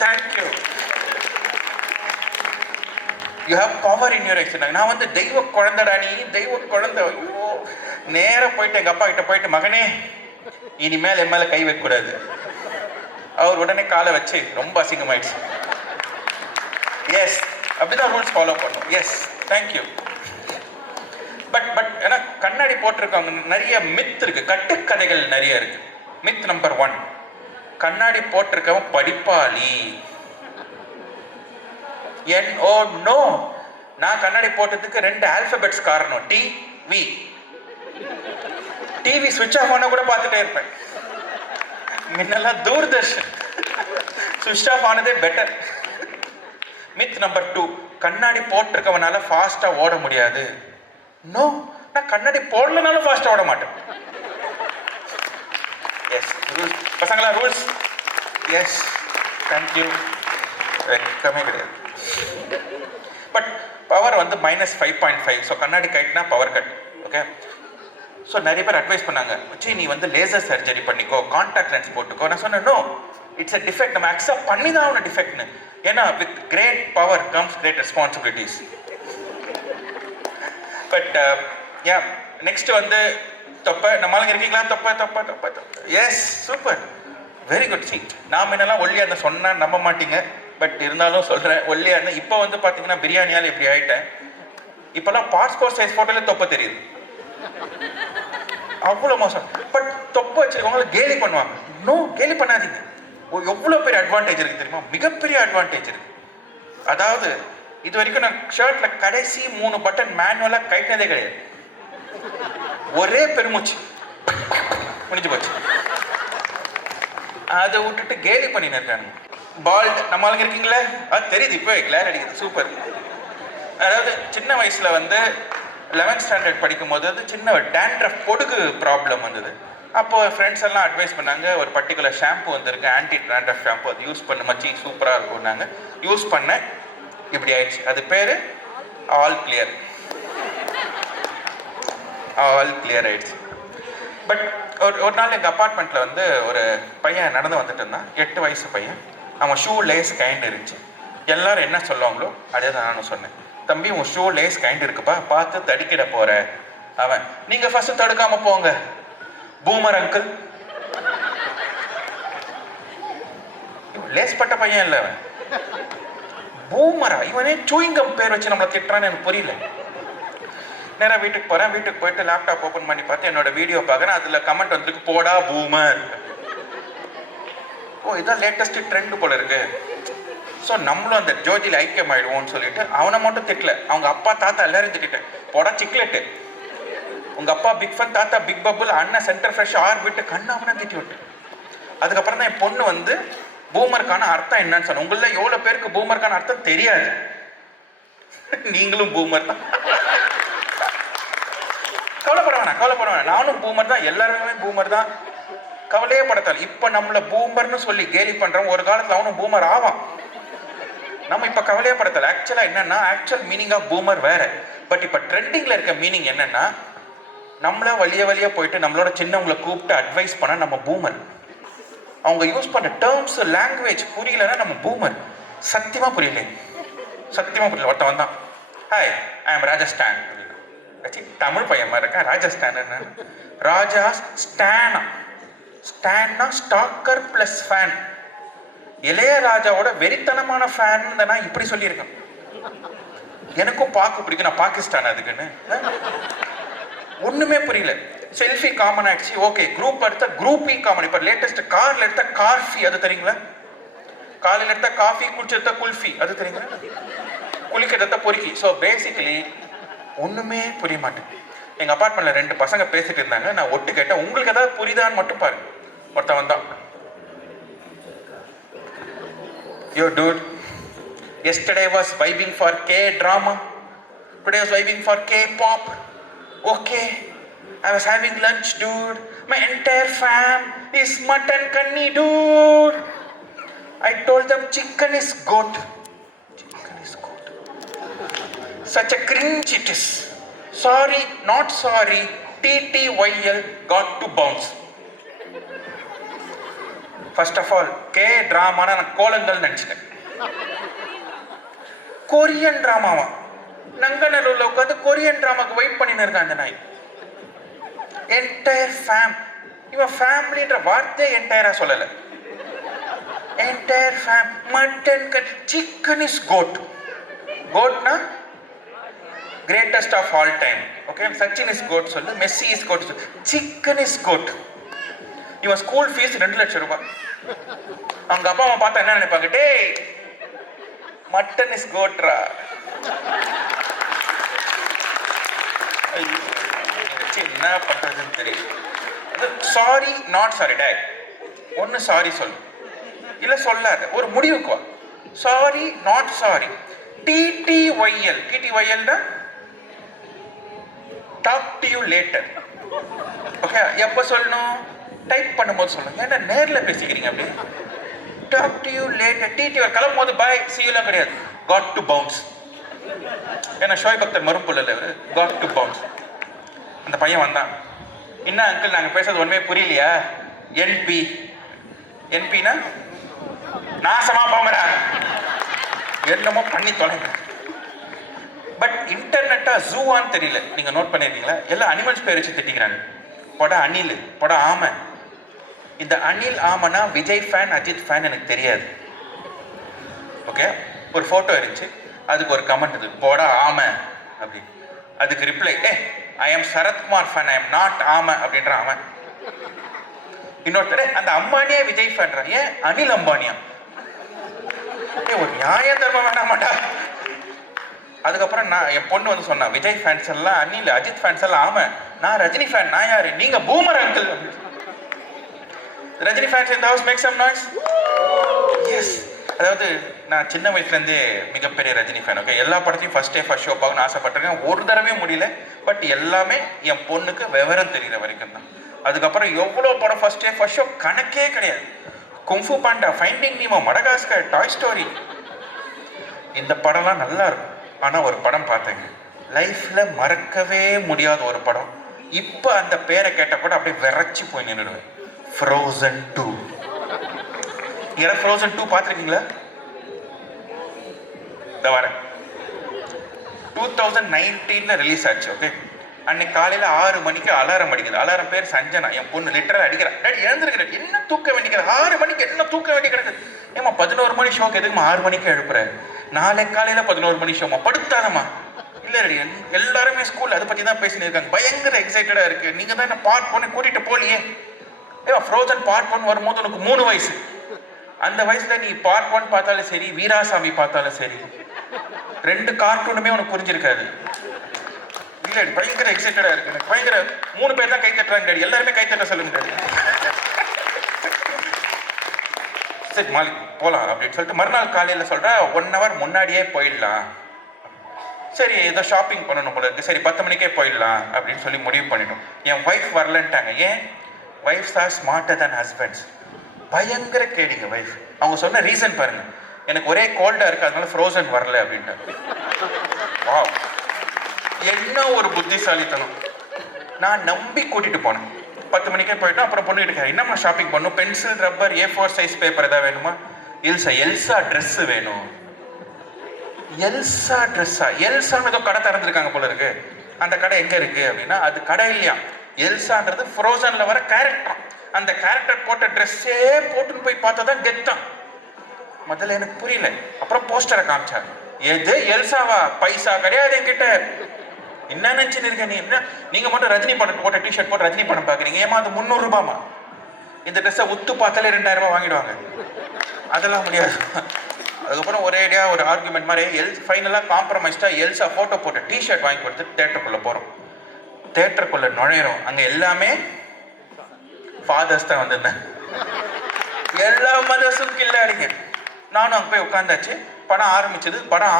Thank you, you have power in your eyes. நான் வந்து தெய்வ குழந்தைடா நீ, தெய்வ குழந்தை. ஐயோ, நேரம் போயிட்டு எங்க அப்பா கிட்ட போயிட்டு, மகனே இனிமேல் என் மேல கை வைக்க கூடாது. அவர் உடனே காலை வச்சு ரொம்ப அசிங்கமாயிடுச்சு. எஸ், அப்படிதான் ரூல்ஸ் ஃபாலோ பண்ணும். Yes, thank you. பட் ஏன்னா கண்ணாடி போட்டிருக்கவங்க நிறைய மித் இருக்கு, கட்டுக்கதைகள் நிறைய இருக்கு. மித் நம்பர் 1, கண்ணாடி போட்டிருக்கவன் படிப்பாளி. நோ, நான் கண்ணாடி போட்டதுக்கு 2 ஆல்பபெட்ஸ் காரணம். டிவி. டிவி சுவிட்ச் ஆஃப் ஆனா கூட பார்த்துட்டே இருப்பேன். முன்னெல்லாம் தூர்தர்ஷன், சுவிட்ச் ஆஃப் ஆனதே பெட்டர். மித் நம்பர் 2, கண்ணாடி போட்டிருக்கவனால ஃபாஸ்டா ஓட முடியாது. நோ, நான் கண்ணாடி போடலனாலும் ஃபாஸ்டா ஓட மாட்டேன். எஸ், ரூல்ஸ் பசங்களா, ரூல்ஸ். Yes, thank you. வெக்கமே கிடையாது. பட் பவர் வந்து -5.5. ஸோ கண்ணாடி கைட்னா பவர் கட். ஓகே, ஸோ நிறைய பேர் அட்வைஸ் பண்ணாங்க, வச்சு நீ வந்து லேசர் சர்ஜரி பண்ணிக்கோ, கான்டாக்ட் லென்ஸ் போட்டுக்கோ. நான் சொன்னேன், நோ, இட்ஸ் அ டிஃபெக்ட், நம்ம அக்செப்ட் பண்ணி தான் அவனை டிஃபெக்ட்னு. ஏன்னா with great power comes great responsibilities. But yeah, next வந்து தொப்பை. நம்மளால இருக்கீங்களா? தொப்பை. Yes, super, very good. See, நான் முன்னெல்லாம் ஒல்லியா இருந்த சொன்னா நம்ப மாட்டீங்க, பட் இருந்தாலும் சொல்றேன், ஒல்லியா இருந்தேன். இப்போ வந்து பாத்தீங்கன்னா பிரியாணியால் இப்படி ஆயிட்டேன். இப்பெல்லாம் பாஸ்போர்ட் சைஸ் போட்டோல தொப்பை தெரியுது, அவ்வளோ மோசம். பட் தொப்பை வச்சிருக்கவங்கள கேலி பண்ணுவாங்க. நோ, கேலி பண்ணாதீங்க. எவ்வளோ பெரிய அட்வான்டேஜ் இருக்கு தெரியுமா? மிகப்பெரிய அட்வான்டேஜ் இருக்கு. அதாவது இது வரைக்கும் நான் ஷர்ட்ல கடைசி 3 பட்டன் மேனுவலா கைட்டதே கிடையாது. ஒரே பெருமூச்சு முடிஞ்சு போச்சு. அதை விட்டுட்டு கேலி பண்ணின்னு இருக்காங்க. பால்ட், நம்ம ஆளுங்க இருக்கீங்களே, அது தெரியுது, இப்போ கிளார் அடிக்குது, சூப்பர். அதாவது சின்ன வயசுல வந்து 11th ஸ்டாண்டர்ட் படிக்கும் போது அது சின்ன டேண்ட்ரஃப் பொடுகு ப்ராப்ளம் வந்தது. அப்போ ஃப்ரெண்ட்ஸ் எல்லாம் அட்வைஸ் பண்ணாங்க, ஒரு பர்டிகுலர் ஷாம்பு வந்திருக்கு, ஆன்டி டேண்ட்ரஃப் ஷாம்பு, அது யூஸ் பண்ண மச்சி சூப்பராக இருக்கும்னாங்க. யூஸ் பண்ணேன், இப்படி ஆயிடுச்சு. அது பேர் ஆல் கிளியர். ஆல் கிளியர் ஆயிடுச்சு. பட் ஒரு நாள் எங்கள் அப்பார்ட்மெண்ட்டில் வந்து ஒரு பையன் நடந்து வந்துட்டு இருந்தான், 8 வயசு பையன். அவன் ஷூ லேஸ் கைண்ட் இருந்துச்சு. எல்லாரும் என்ன சொல்லுவாங்களோ அதே தான் நானும் சொன்னேன். தம்பி, உன் ஷூ லேஸ் கைண்ட் இருக்குப்பா, பார்த்து தடுக்கிட போற. அவன், நீங்க ஃபர்ஸ்ட் தடுக்காம போங்க பூமர் அங்கிள். லேஸ் பட்ட பையன் இல்லை அவன், பூமரா. இவனே சூயிங்கம் பேர் வச்சு நம்மளை திட்டுறான்னு எனக்கு புரியல. நேராக வீட்டுக்கு போறேன். வீட்டுக்கு போயிட்டு லேப்டாப் ஓப்பன் பண்ணி பார்த்து என்னோட வீடியோ பார்க்குறேன். அதுல கமெண்ட் வந்துருக்கு, போடா பூமர். ஓ, இதான் லேட்டஸ்ட் ட்ரெண்ட் போல இருக்கு. ஸோ நம்மளும் அந்த ஜோதியில் ஐக்கியம் ஆயிடுவோம்னு சொல்லிட்டு அவனை மட்டும் திட்டல, அவங்க அப்பா தாத்தா எல்லாரும் திட்டேன். போடா சிக்லெட்டு, உங்க அப்பா பிக் ஃபன், தாத்தா பிக் பபுள், அண்ணன் சென்டர் ஃப்ரெஷ், ஆர்பிட், கண்ணாமனா திட்டி விட்டு. அதுக்கப்புறம் தான் என் பொண்ணு வந்து பூமருக்கான அர்த்தம் என்னன்னு சொன்ன. உங்கள எவ்வளவு பேருக்கு பூமருக்கான அர்த்தம் தெரியாது. நீங்களும் பூமர் தான். கவலைப்பட வேணாம், நானும் பூமர் தான், எல்லாருமே பூமர் தான், கவலையே படத்தால். இப்ப நம்மள பூமர்னு சொல்லி கேலி பண்றோம், ஒரு காலத்துல அவனும் பூமர் ஆவான். நம்ம இப்ப கவலையே படத்தால். ஆக்சுவலா என்னன்னா, ஆக்சுவல் மீனிங் ஆஃப் பூமர் வேற. பட் இப்ப ட்ரெண்டிங்ல இருக்க மீனிங் என்னன்னா, நம்மள வழிய போயிட்டு நம்மளோட சின்னவங்களை கூப்பிட்டு அட்வைஸ் பண்ண நம்ம பூமர். அவங்க யூஸ் பண்ண டேர்ம்ஸ் லாங்குவேஜ் புரியலன்னா நம்ம பூமர். சத்தியமா புரியல, சத்தியமா புரியல. ஒருத்தன் வந்தான், ஹாய் ஐ எம் ராஜஸ்தான் அப்படின்னா. தமிழ் பையன் மாதிரி இருக்கேன், ராஜஸ்தான் என்ன? ராஜா ஸ்டானா, ஸ்டான்னா ஸ்டாக்கர் பிளஸ் ஃபேன். இளையராஜாவோட வெறித்தனமான ஃபேன் நான் இப்படி சொல்லியிருக்கேன். எனக்கும் பார்க்க பிடிக்கும், நான் பாகிஸ்தான் அதுக்குன்னு. ஒண்ணுமே புரியல. செல்ஃபி காமன் ஆயிடுச்சு, ஓகே. குரூப் எடுத்தா குரூப்பி காமன். இப்போ லேட்டஸ்ட் கார்ல எடுத்தா கார்ஃபி, அது தெரியுங்களா? காலையில் எடுத்தா காஃபி, குளிச்சு எடுத்தா குல்ஃபி, அது தெரியுங்களா? குளிக்க எடுத்தா பொறுக்கி. ஸோ பேசிக்கலி ஒண்ணுமே புரிய மாட்டேங்குது. எங்க அப்பார்ட்மெண்ட்ல 2 பசங்க பேசிட்டு இருந்தாங்க. நான் ஒட்டு கேட்டேன், உங்களுக்கு ஏதாவது புரியுதான்னு மட்டும் பாருங்க. ஒருத்தன் வந்தான், yo dude, yesterday was vibing for K-drama, today was vibing for K-pop. Okay, I was having lunch, dude. My entire fam is mutton kanni, dude. I told them chicken is goat. Chicken is goat. Such a cringe it is. Sorry, not sorry. TTYL got to bounce. First of all, K-drama நான் கோலங்கள் நினைச்சிட்டேன். Korean டிராமாவா? நங்கநல்லூர்ல உட்காந்து Korean டிராமாக்கு wait பண்ணின்னு இருக்கான் அந்த நாய். Entire fame, இவன் ஃபேமிலின்ற வார்த்தை என்டையரா சொல்லல. Entire fam, mutton chicken is goat. கோட்னா greatest of all time. Okay, Sachin is goat சொல்லு, மெஸ்ஸி இஸ் கோட் சொல்லு, சிக்கன் இஸ் கோட். இவன் ஸ்கூல் ஃபீஸ் 2 லட்சம் ரூபாய். அவங்க அப்பா அம்மா பார்த்தா என்ன நினைப்பாங்க? டேய் மட்டன் இஸ் கோட்ரா. என்ன பண்றதுன்னு தெரியும். Sorry not sorry. டேய் ஒன்னு சாரி சொல்லு, இல்ல சொல்லாத, ஒரு முடிவுக்கு வா. Sorry not sorry. TTYL, TTYL talk to you later. Okay, எப்போ சொல்லணும்? டைப் பண்ணும்போது சொல்லுங்க. ஏன்னா நேர்ல பேசிக்கிறீங்க அப்படி. Talk to you later. TTYL கிளம்பும் போது பாய் சீலாம் கிடையாது, காட் டு பவுன்ஸ். ஏன்னா ஷோய் பக்தர் மறுப்புள்ள இவர், காட் டு பவுன்ஸ். அந்த பையன் வந்தான், என்ன அங்கிள் நாங்கள் பேசுறது ஒன்றுமே புரியலையா? என்பி. என்பினா நாசமா போங்கடா, என்னமோ பண்ணி தொலைங்க. பட் இன்டர்நெட்டா ஜூவான்னு தெரியல. நீங்க நோட் பண்ணிருக்கீங்களா? எல்லா அனிமல்ஸ் பேர் வச்சு திட்டிக்கிறாங்க. பொட அணில், பொட ஆமை. இந்த அணில் ஆமனா விஜய் ஃபேன் அஜித் ஃபேன் எனக்கு தெரியாது. ஓகே, ஒரு போட்டோ இருந்துச்சு, அதுக்கு ஒரு கமெண்ட் இது, பொட ஆமை அப்படி. அதுக்கு reply, I am Sarathkumar fan, I am not ஆமை அப்படின்ற அவன். இன்னொருத்தர், அந்த அம்பானியே விஜய் ஃபேன், ஏன் அனில் அம்பானியா? ஒரு நியாய தர்மம் வேணாமாட்டா? அதுக்கப்புறம் நான் என் பொண்ணு வந்து சொன்னா, விஜய் ஃபேன்ஸ் எல்லாம் அனில், அஜித் ஃபேன்ஸ் எல்லாம் ஆமை, நான் ரஜினி ஃபேன். நான் யாரு? நீங்க பூமர் அங்கிள். ரஜினி ஃபேன்ஸ் இந்த house make some noise. Yes. அதாவது நான் சின்ன வயசுலேருந்தே மிகப்பெரிய ரஜினி ஃபேன். ஓகே, எல்லா படத்தையும் ஃபர்ஸ்ட் டே ஃபர்ஸ்ட் ஷோ பார்க்கணும்னு ஆசைப்பட்டிருக்கேன். ஒரு தடவை முடியல. பட் எல்லாமே என் பொண்ணுக்கு விவரம் தெரிகிற வரைக்கும் தான். அதுக்கப்புறம் எவ்வளோ படம் ஃபர்ஸ்ட் டே ஃபர்ஸ்ட் ஷோ கணக்கே கிடையாது. Kung Fu Panda, Finding Nemo, Madagascar, Toy Story, இந்த படம்லாம் நல்லா இருக்கும். ஆனால் ஒரு படம் பார்த்தேங்க, லைஃப்பில் மறக்கவே முடியாத ஒரு படம். இப்போ அந்த பேரை கேட்டால் கூட அப்படியே விரைச்சி போய் நின்றுடுவேன். ஃப்ரோசன் 2. யாராவது ஃப்ரோசன் 2 பார்த்துருக்கீங்களா? இந்த வரேன். 2019 ரிலீஸ் ஆச்சு. ஓகே, அன்னைக்கு காலையில் 6 மணிக்கு அலாரம் அடிக்குது. அலாரம் பேர் சஞ்சனா. என் பொண்ணு லிட்டராக அடிக்கிறேன், டாடி எழுந்திருக்கிறேன். என்ன தூக்க வேண்டிக்கிறது? 6 மணிக்கு என்ன தூக்க வேண்டி கிடக்குது? ஏமா 11 மணி ஷோக்கு எதுக்குமா 6 மணிக்கு எழுப்புறேன்? நாளை காலையில் 11 மணி ஷோமா? படுத்தாதம்மா. இல்லை ரெடி, எல்லாருமே ஸ்கூல் அதை பற்றி தான் பேசினு இருக்காங்க. பயங்கர எக்ஸைட்டடாக இருக்கு. நீங்கள் தான் என்ன பார்ட் 1 கூட்டிகிட்டு போலியே. ஃப்ரோசன் பார்ட் 1 வரும்போது உனக்கு 3 வயசு. அந்த வயசுல நீ பார்ட் 1 பார்த்தாலும் சரி, வீராசாமி பார்த்தாலும் சரி, 2 கார்ட்டூனுமே உனக்கு புரிஞ்சிருக்காது. இல்லை, பயங்கர எக்ஸைட்டடா இருக்கு எனக்கு. பயங்கர 3 பேர் தான் கை தட்டுறாங்க டாடி, எல்லாருமே கை தட்ட சொல்லுங்க டாடி. சரி மாலிக் போகலாம் அப்படின்னு சொல்லிட்டு மறுநாள் காலையில் சொல்கிறேன், 1 hour முன்னாடியே போயிடலாம். சரி ஏதோ ஷாப்பிங் பண்ணணும் போல இருக்கு, சரி 10 மணிக்கே போயிடலாம் அப்படின்னு சொல்லி முடிவு பண்ணிட்டோம். என் ஒய்ஃப் வரலன்ட்டாங்க. ஏன்? ஒய்ஃப்ஸ் ஆர் ஸ்மார்ட்டர் தன் ஹஸ்பண்ட்ஸ். பயங்கர கேடிங்க வைஃப். அவங்க சொன்ன ரீசன் பாருங்க, எனக்கு ஒரே கோல்டா இருக்கு அதனால ஃப்ரோசன் வரல அப்படின்ட்டு. என்ன ஒரு புத்திசாலித்தனம். நான் நம்பி கூட்டிட்டு போனேன். 10 மணிக்கே போயிட்டோம். அப்புறம் பொண்ணு கிட்ட என்னம்மா ஷாப்பிங் பண்ணும், pencil, rubber, A4 size paper ஏதாவது வேணுமா? எல்சா ட்ரெஸ் வேணும். எல்சா ட்ரெஸ்ஸா? எல்சான்னு ஏதோ கடை திறந்துருக்காங்க போல இருக்கு. அந்த கடை எங்க இருக்கு அப்படின்னா, அது கடை இல்லையா, எல்சான்றது ஃப்ரோசன்ல வர கேரக்டர். அந்த கேரக்டர் போட்ட ட்ரெஸ்ஸே போட்டுன்னு போய் பார்த்தா தான் கெத்தான். முதல்ல எனக்கு புரியல. அப்புறம் போஸ்டரை காமிச்சாங்க. எது எல்சாவா? பைசா கிடையாது என்கிட்ட. என்ன நினைச்சுன்னு இருக்க நீ? நீங்க மட்டும் ரஜினி படம் போட்ட டிஷர்ட் போட்டு ரஜினி படம் பாக்குறீங்க. ஏமா அது 300 ரூபாமா? இந்த ட்ரெஸ்ஸை உத்து பார்த்தாலே 2000 ரூபாய் வாங்கிடுவாங்க. அதெல்லாம் முடியாது. அதுக்கப்புறம் ஒரேடியா ஒரு ஆர்குமெண்ட் மாதிரி ஃபைனலாக காம்ப்ரமைஸ்டா எல்சா போட்டோ போட்ட டிஷர்ட் வாங்கி கொடுத்து தேட்டருக்குள்ள போறோம். தேட்டருக்குள்ள நுழையிறோம். அங்க எல்லாமே ஃபாதர்ஸ் தான் வந்திருந்தேன். எல்லா மதர்ஸும் கில்லாடிங்க. நானும் அங்கே போய் உட்காந்தாச்சு. படம்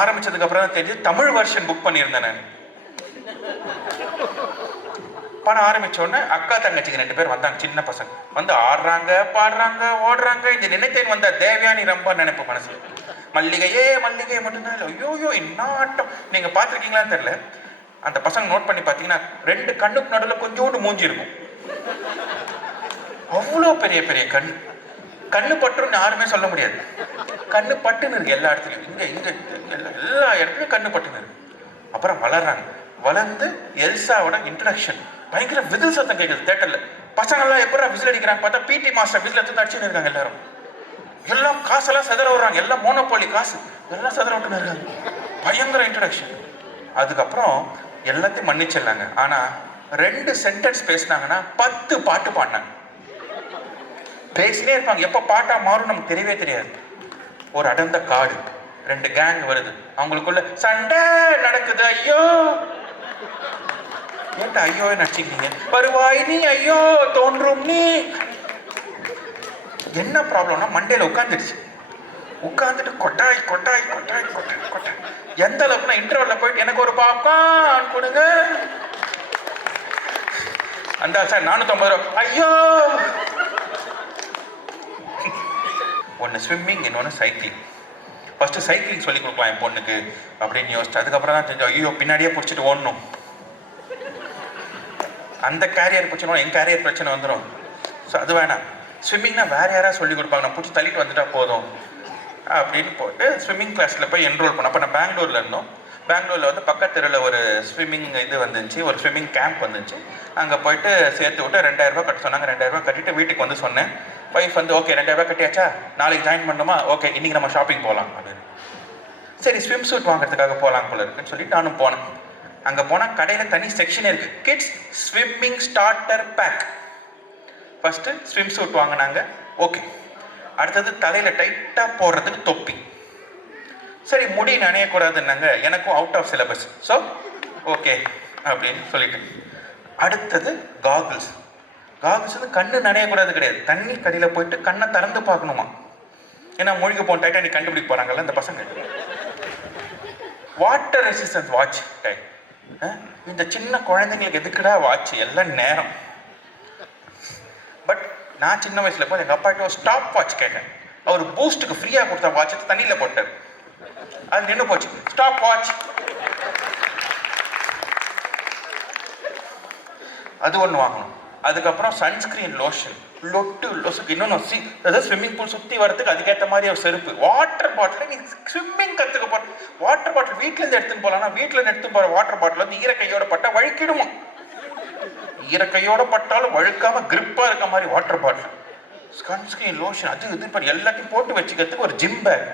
ஆரம்பிச்சதுக்கு அப்புறம் தான் தெரிஞ்சு தமிழ் வெர்ஷன் புக் பண்ணியிருந்தேன் நான். படம் ஆரம்பிச்ச உடனே அக்கா தங்கச்சிக்கு 2 பேர் வந்தாங்க, சின்ன பசங்க வந்து ஆடுறாங்க, பாடுறாங்க, ஓடுறாங்க. இந்த நினைத்தேன் வந்தா தேவயானி ரொம்ப நினைப்பு மனசுல. மல்லிகையே மட்டும்தான் இல்லை. ஐயோயோ என்ன ஆட்டம்! நீங்க பார்த்துருக்கீங்களான்னு தெரியல. அந்த பசங்க நோட் பண்ணி பார்த்தீங்கன்னா 2 கண்ணுக்கு நடுவில் கொஞ்சோண்டு மூஞ்சி இருக்கும். அவ்வளோ பெரிய பெரிய கண்ணு பட்டுன்னு யாருமே சொல்ல முடியாது. கண்ணு பட்டுன்னு இருக்கு எல்லா இடத்துலையும். இங்க எல்லா இடத்துலையும் கண்ணு பட்டுன்னு இருக்கு. அப்புறம் வளர்ந்து எல்சாவோட இன்ட்ரடக்ஷன். பயங்கர விசில் சத்தம் கேட்குது தேட்டர்ல. பசங்கள்லாம் எப்படா விசில் அடிக்கிறாங்க பார்த்தா பிடி மாஸ்டர் விசில் எடுத்து அடிச்சுன்னு இருக்காங்க. எல்லாரும் எல்லாம் காசெல்லாம் செதற விடுறாங்க. எல்லாம் மோனோபோலி காசு எல்லாம் செதற விட்டுன்னு இருக்காங்க. பயங்கர இன்ட்ரடக்ஷன். அதுக்கப்புறம் எல்லாத்தையும் மன்னிச்சிடலாங்க. ஆனா 2 சென்டென்ஸ் பேசினாங்கன்னா 10 பாட்டு பாடினாங்க. பேசினே இருப்பாங்க. எப்ப பாட்டா மாறும் நமக்கு தெரியவே தெரியாது. ஒரு அடர்ந்த காடு, 2 கேங் வருது, அவங்களுக்குள்ள சண்டை நடக்குது. ஐயோ ஏன்டா ஐயோ நடிச்சிக்கிறீங்க? வருவாய் நீ ஐயோ தோன்றும் நீ. என்ன ப்ராப்ளம்னா மண்டேல உட்காந்துட்டு கொட்டாய். எந்த அளவுக்குனா இன்டர்வல்ல போயிட்டு எனக்கு ஒரு பாப்கார்ன் கொடுங்க. அந்த சார் 450 ரூபா. ஐயோ! ஒன்று ஸ்விம்மிங், இன்னொன்று சைக்கிளிங். ஃபர்ஸ்ட் சைக்கிளிங் சொல்லி கொடுக்கலாம் என் பொண்ணுக்கு அப்படின்னு யோசிச்சு, அதுக்கப்புறம் தான் தெரிஞ்சு ஐயோ பின்னாடியே பிடிச்சிட்டு ஓடணும். அந்த கேரியர் பிரச்சனை, என் கேரியர் பிரச்சனை வந்துடும். ஸோ அது வேணாம். ஸ்விம்மிங்னா வேற யாராவது சொல்லி கொடுப்பாங்க, நான் பிடிச்சி தள்ளிட்டு வந்துட்டா போதும் அப்படின்னு போட்டு ஸ்விம்மிங் கிளாஸில் போய் என்ரோல் பண்ணோம். அப்போ நான் பெங்களூரில் இருந்தோம். பெங்களூரில் வந்து பக்கத்து தெருவில் ஒரு ஸ்விம்மிங் இது வந்துச்சு, ஒரு ஸ்விம்மிங் கேம்ப் வந்துச்சு. அங்கே போயிட்டு சேர்த்து விட்டு 2000 ரூபாய் கட்ட சொன்னாங்க. 2000 ரூபாய் கட்டிட்டு வீட்டுக்கு வந்து சொன்னேன். ஒய்ஃப் வந்து ஓகே 2000 ரூபாய் கட்டியாச்சா, நாளைக்கு ஜாயின் பண்ணுமா? ஓகே இன்னைக்கு நம்ம ஷாப்பிங் போகலாம் அப்படின்னு. சரி ஸ்விம் சூட் வாங்குறதுக்காக போகலாம் போல இருக்குன்னு சொல்லிட்டு நானும் போனேன். அங்கே போனால் கடையில் தனி செக்ஷனே இருக்கு, kids swimming starter pack. First swimsuit வாங்கினாங்க. ஓகே. அடுத்தது தலையில் டைட்டாக போடுறதுக்கு தொப்பி. சரி முடி நனையக்கூடாதுன்னாங்க. எனக்கும் out of syllabus. So okay அப்படின்னு சொல்லிட்டு அடுத்தது காகுல்ஸ் வந்து கண்ணு நனையக்கூடாது கிடையாது, தண்ணி கடியில் போயிட்டு கண்ணை திறந்து பார்க்கணுமா. ஏன்னா மூழ்கி போன டைட்டானிக் கண்டுபிடிக்க போறாங்கல்ல இந்த பசங்க. Water resistance watch. இந்த சின்ன குழந்தைங்களுக்கு எதுக்குடா வாட்ச், எல்லாம் நேரம். பட் நான் சின்ன வயசுல போய் எங்கள் அப்பாட்ட ஒரு ஸ்டாப் வாட்ச் கேட்டேன். அவர் பூஸ்ட்டுக்கு ஃப்ரீயாக கொடுத்த வாட்ச் தண்ணியில் போட்டார். அது நின்று போச்சு. ஸ்டாப் வாட்ச் அது ஒன்று வாங்கணும். அதுக்கப்புறம் சன்ஸ்கிரீன் லோஷன், இன்னொன்று அதாவது ஸ்விம்மிங் பூல் சுற்றி வரதுக்கு அதுக்கேற்ற மாதிரி ஒரு செருப்பு. வாட்டர் பாட்டில் நீ ஸ்விம்மிங் கற்றுக்க போகிற வாட்டர் பாட்டில் வீட்டிலேருந்து எடுத்துன்னு போகலாம்னா வீட்டிலேருந்து எடுத்துன்னு போகிற வாட்டர் பாட்டில் வந்து ஈரக்கையோட பட்டா வழுக்கிடுமா. ஈரக்கையோட பட்டாலும் வழுக்காம கிரிப்பாக இருக்க மாதிரி வாட்டர் பாட்டில், சன்ஸ்கிரீன் லோஷன், அது இது பண்ணி எல்லாத்தையும் போட்டு வச்சுக்கிறதுக்கு ஒரு ஜிம் பேக்.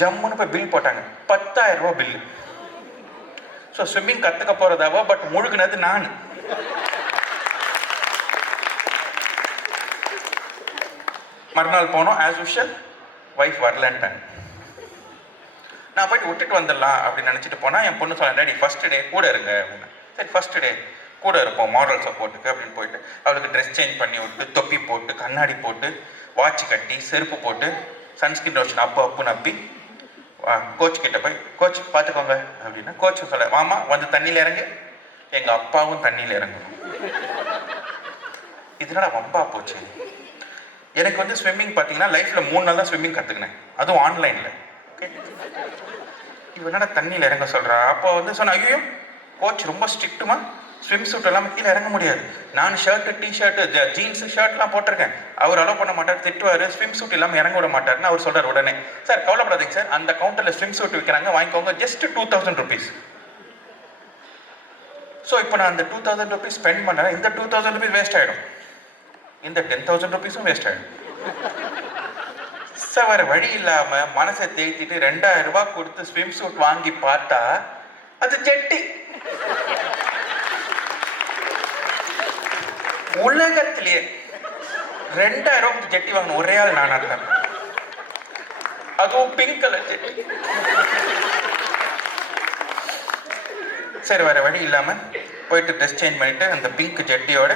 ஜம்முன்னு போய் பில் போட்டாங்க. 10,000 ரூபா பில்லு. ஸோ ஸ்விம்மிங் கற்றுக்க போகிறதாவோ, பட் முழுகினது நான். மறுநாள் போனோம். ஆஸ் யூஷுவல் ஒய்ஃப் வரலன்ட்டாங்க. நான் போயிட்டு விட்டுட்டு வந்துடலாம் அப்படின்னு நினச்சிட்டு போனால் என் பொண்ணு சொன்னேன், டேடி ஃபர்ஸ்ட் டே கூட இருங்க அப்படின்னா. சரி ஃபர்ஸ்ட் டே கூட இருப்போம் மாரல் சப்போர்ட்டுக்கு அப்படின்னு போயிட்டு அவளுக்கு ட்ரெஸ் சேஞ்ச் பண்ணி விட்டு, தொப்பி போட்டு, கண்ணாடி போட்டு, வாட்ச் கட்டி, செருப்பு போட்டு, சன்ஸ்கிரீன் லோஷன் அப்பு நப்பி கோச் கிட்ட போய், கோச் பார்த்துக்கோங்க அப்படின்னா கோச் சொல்ல, மாமா வந்து தண்ணியில் இறங்கு. எங்கள் அப்பாவும் தண்ணியில் இறங்கணும். இதனால வம்பா போச்சு. எனக்கு வந்து ஸ்விம்மிங் பார்த்தீங்கன்னா லைஃப்பில் 3 நாள் தான் ஸ்விம்மிங் கற்றுக்கினேன், அதுவும் ஆன்லைனில். ஓகே, இவ என்னடா தண்ணியில் இறங்க சொல்கிறா. அப்போ வந்து சொன்னேன், ஐயோ கோச் ரொம்ப ஸ்ட்ரிக்ட்டுமா, ஸ்விம் சூட் எல்லாம் கீழே இறங்க முடியாது. நான் ஷர்ட்டு டிஷர்ட்டு ஜீன்ஸு ஷர்ட்லாம் போட்டிருக்கேன். அவர் அலோவ் பண்ண மாட்டார், திட்டுவார். ஸ்விம் சூட் இல்லாமல் இறங்க விட மாட்டார்னு அவர் சொல்கிறார். உடனே சார் கவலைப்படாதீங்க சார், அந்த கவுண்டரில் ஸ்விம் சூட் விற்கிறாங்க, வாங்கிக்கோங்க, ஜஸ்ட் 2000 rupees. ஸோ இப்போ நான் அந்த 2000 rupees ஸ்பெண்ட் பண்ணேன். இந்த 2000 rupees வேஸ்ட் ஆகிடும், இந்த 10,000 rupees வேஸ்ட் ஆகிடும். சார் வேறு வழி இல்லாமல் மனசை தேய்த்திட்டு 2000 ரூபாய் கொடுத்து ஸ்விம் சூட் வாங்கி பார்த்தா அது ஜெட்டி. உலகத்திலேயே 2000 ரூபாய்க்கு ஜெட்டி வாங்கணும் ஒரே ஆள் நான் இருக்கேன். அதுவும் பிங்க் கலர் ஜெட்டி. சரி வேற வழி இல்லாம போயிட்டு ட்ரெஸ் சேஞ்ச் பண்ணிட்டு அந்த பிங்க் ஜெட்டியோட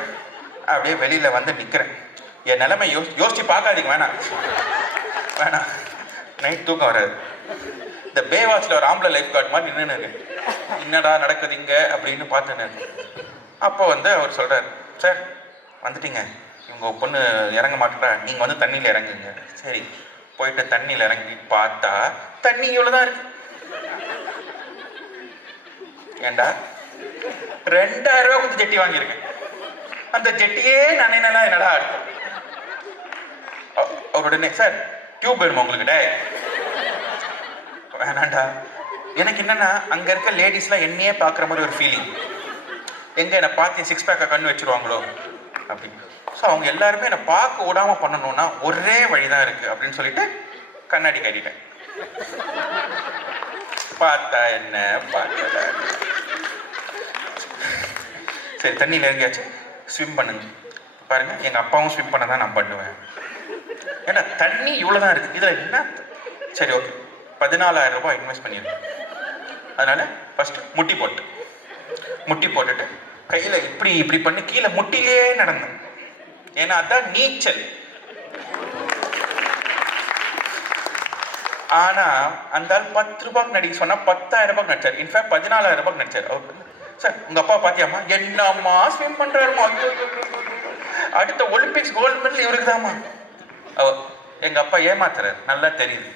அப்படியே வெளியில வந்து நிக்கிறேன். என் நிலைமை யோசிச்சு பார்க்காதீங்க, வேணாம் வேணாம், நைட் தூக்கம் வராது. இந்த பேவாட்சில் ஒரு ஆம்பளை லைஃப் கார்டு மாதிரி நின்று என்னடா நடக்குது இங்க அப்படின்னு பார்த்தேன்னு. அப்போ வந்து அவர் சொல்றாரு, சார் வந்துட்டீங்க, இவங்க பொண்ணு இறங்க மாட்டேறா, நீங்க வந்து தண்ணியில் இறங்குங்க. சரி போயிட்டு தண்ணியில் இறங்கி பார்த்தா தண்ணி இவ்வளவுதான் இருக்கு. ஏண்டா 2000 ரூபாய் கொடுத்து ஜெட்டி வாங்கியிருக்கேன், அந்த ஜெட்டியே நனைனலாம் என்னடா அர்த்தம். அவர் உடனே சார் டியூப் வேணுமா உங்களுக்கு? டே வேணாண்டா. எனக்கு என்னன்னா அங்க இருக்க லேடிஸ்லாம் என்னையே பார்க்குற மாதிரி ஒரு ஃபீலிங், எங்க என்னை பார்த்து 6 பேக்கை கண்ணு வச்சிருவாங்களோ அப்படின்னு. ஸோ அவங்க எல்லாருமே என்னை பார்க்க விடாம பண்ணணும்னா ஒரே வழிதான் இருக்கு அப்படின்னு சொல்லிட்டு கண்ணாடி கட்டிட்டேன். பார்த்தா என்ன பார்த்தா. சரி தண்ணியில் இறங்கியாச்சு, ஸ்விம் பண்ணுங்க. பாருங்க எங்க அப்பாவும் ஸ்விம் பண்ண தான் நான் பண்ணுவேன். ஏன்னா தண்ணி இவ்வளோதான் இருக்கு, இதில் என்ன. சரி ஓகே, 14,000 ரூபாய் இன்வெஸ்ட் பண்ணியிருக்கேன். அதனால ஃபர்ஸ்ட் முட்டி போட்டுட்டு கையில் இப்படி இப்படி பண்ணி கீழே முட்டிலே நடந்தேன். ஏன்னா அதான் நீச்சல். ஆனா அந்த 10 ரூபாய்க்கு நடிக்க சொன்னா 10,000 ரூபாய்க்கு நடிச்சார். இன்ஃபேக்ட் 14,000 ரூபாய்க்கு நடிச்சார். அவர் சார் உங்க அப்பா பாத்தியாமா என்னம்மா ஸ்விம் பண்றாருமா, அடுத்த ஒலிம்பிக்ஸ் கோல்டு மெடல் இவருக்கு தாமா. எங்க அப்பா ஏமாத்துறாரு, நல்லா தெரியுது.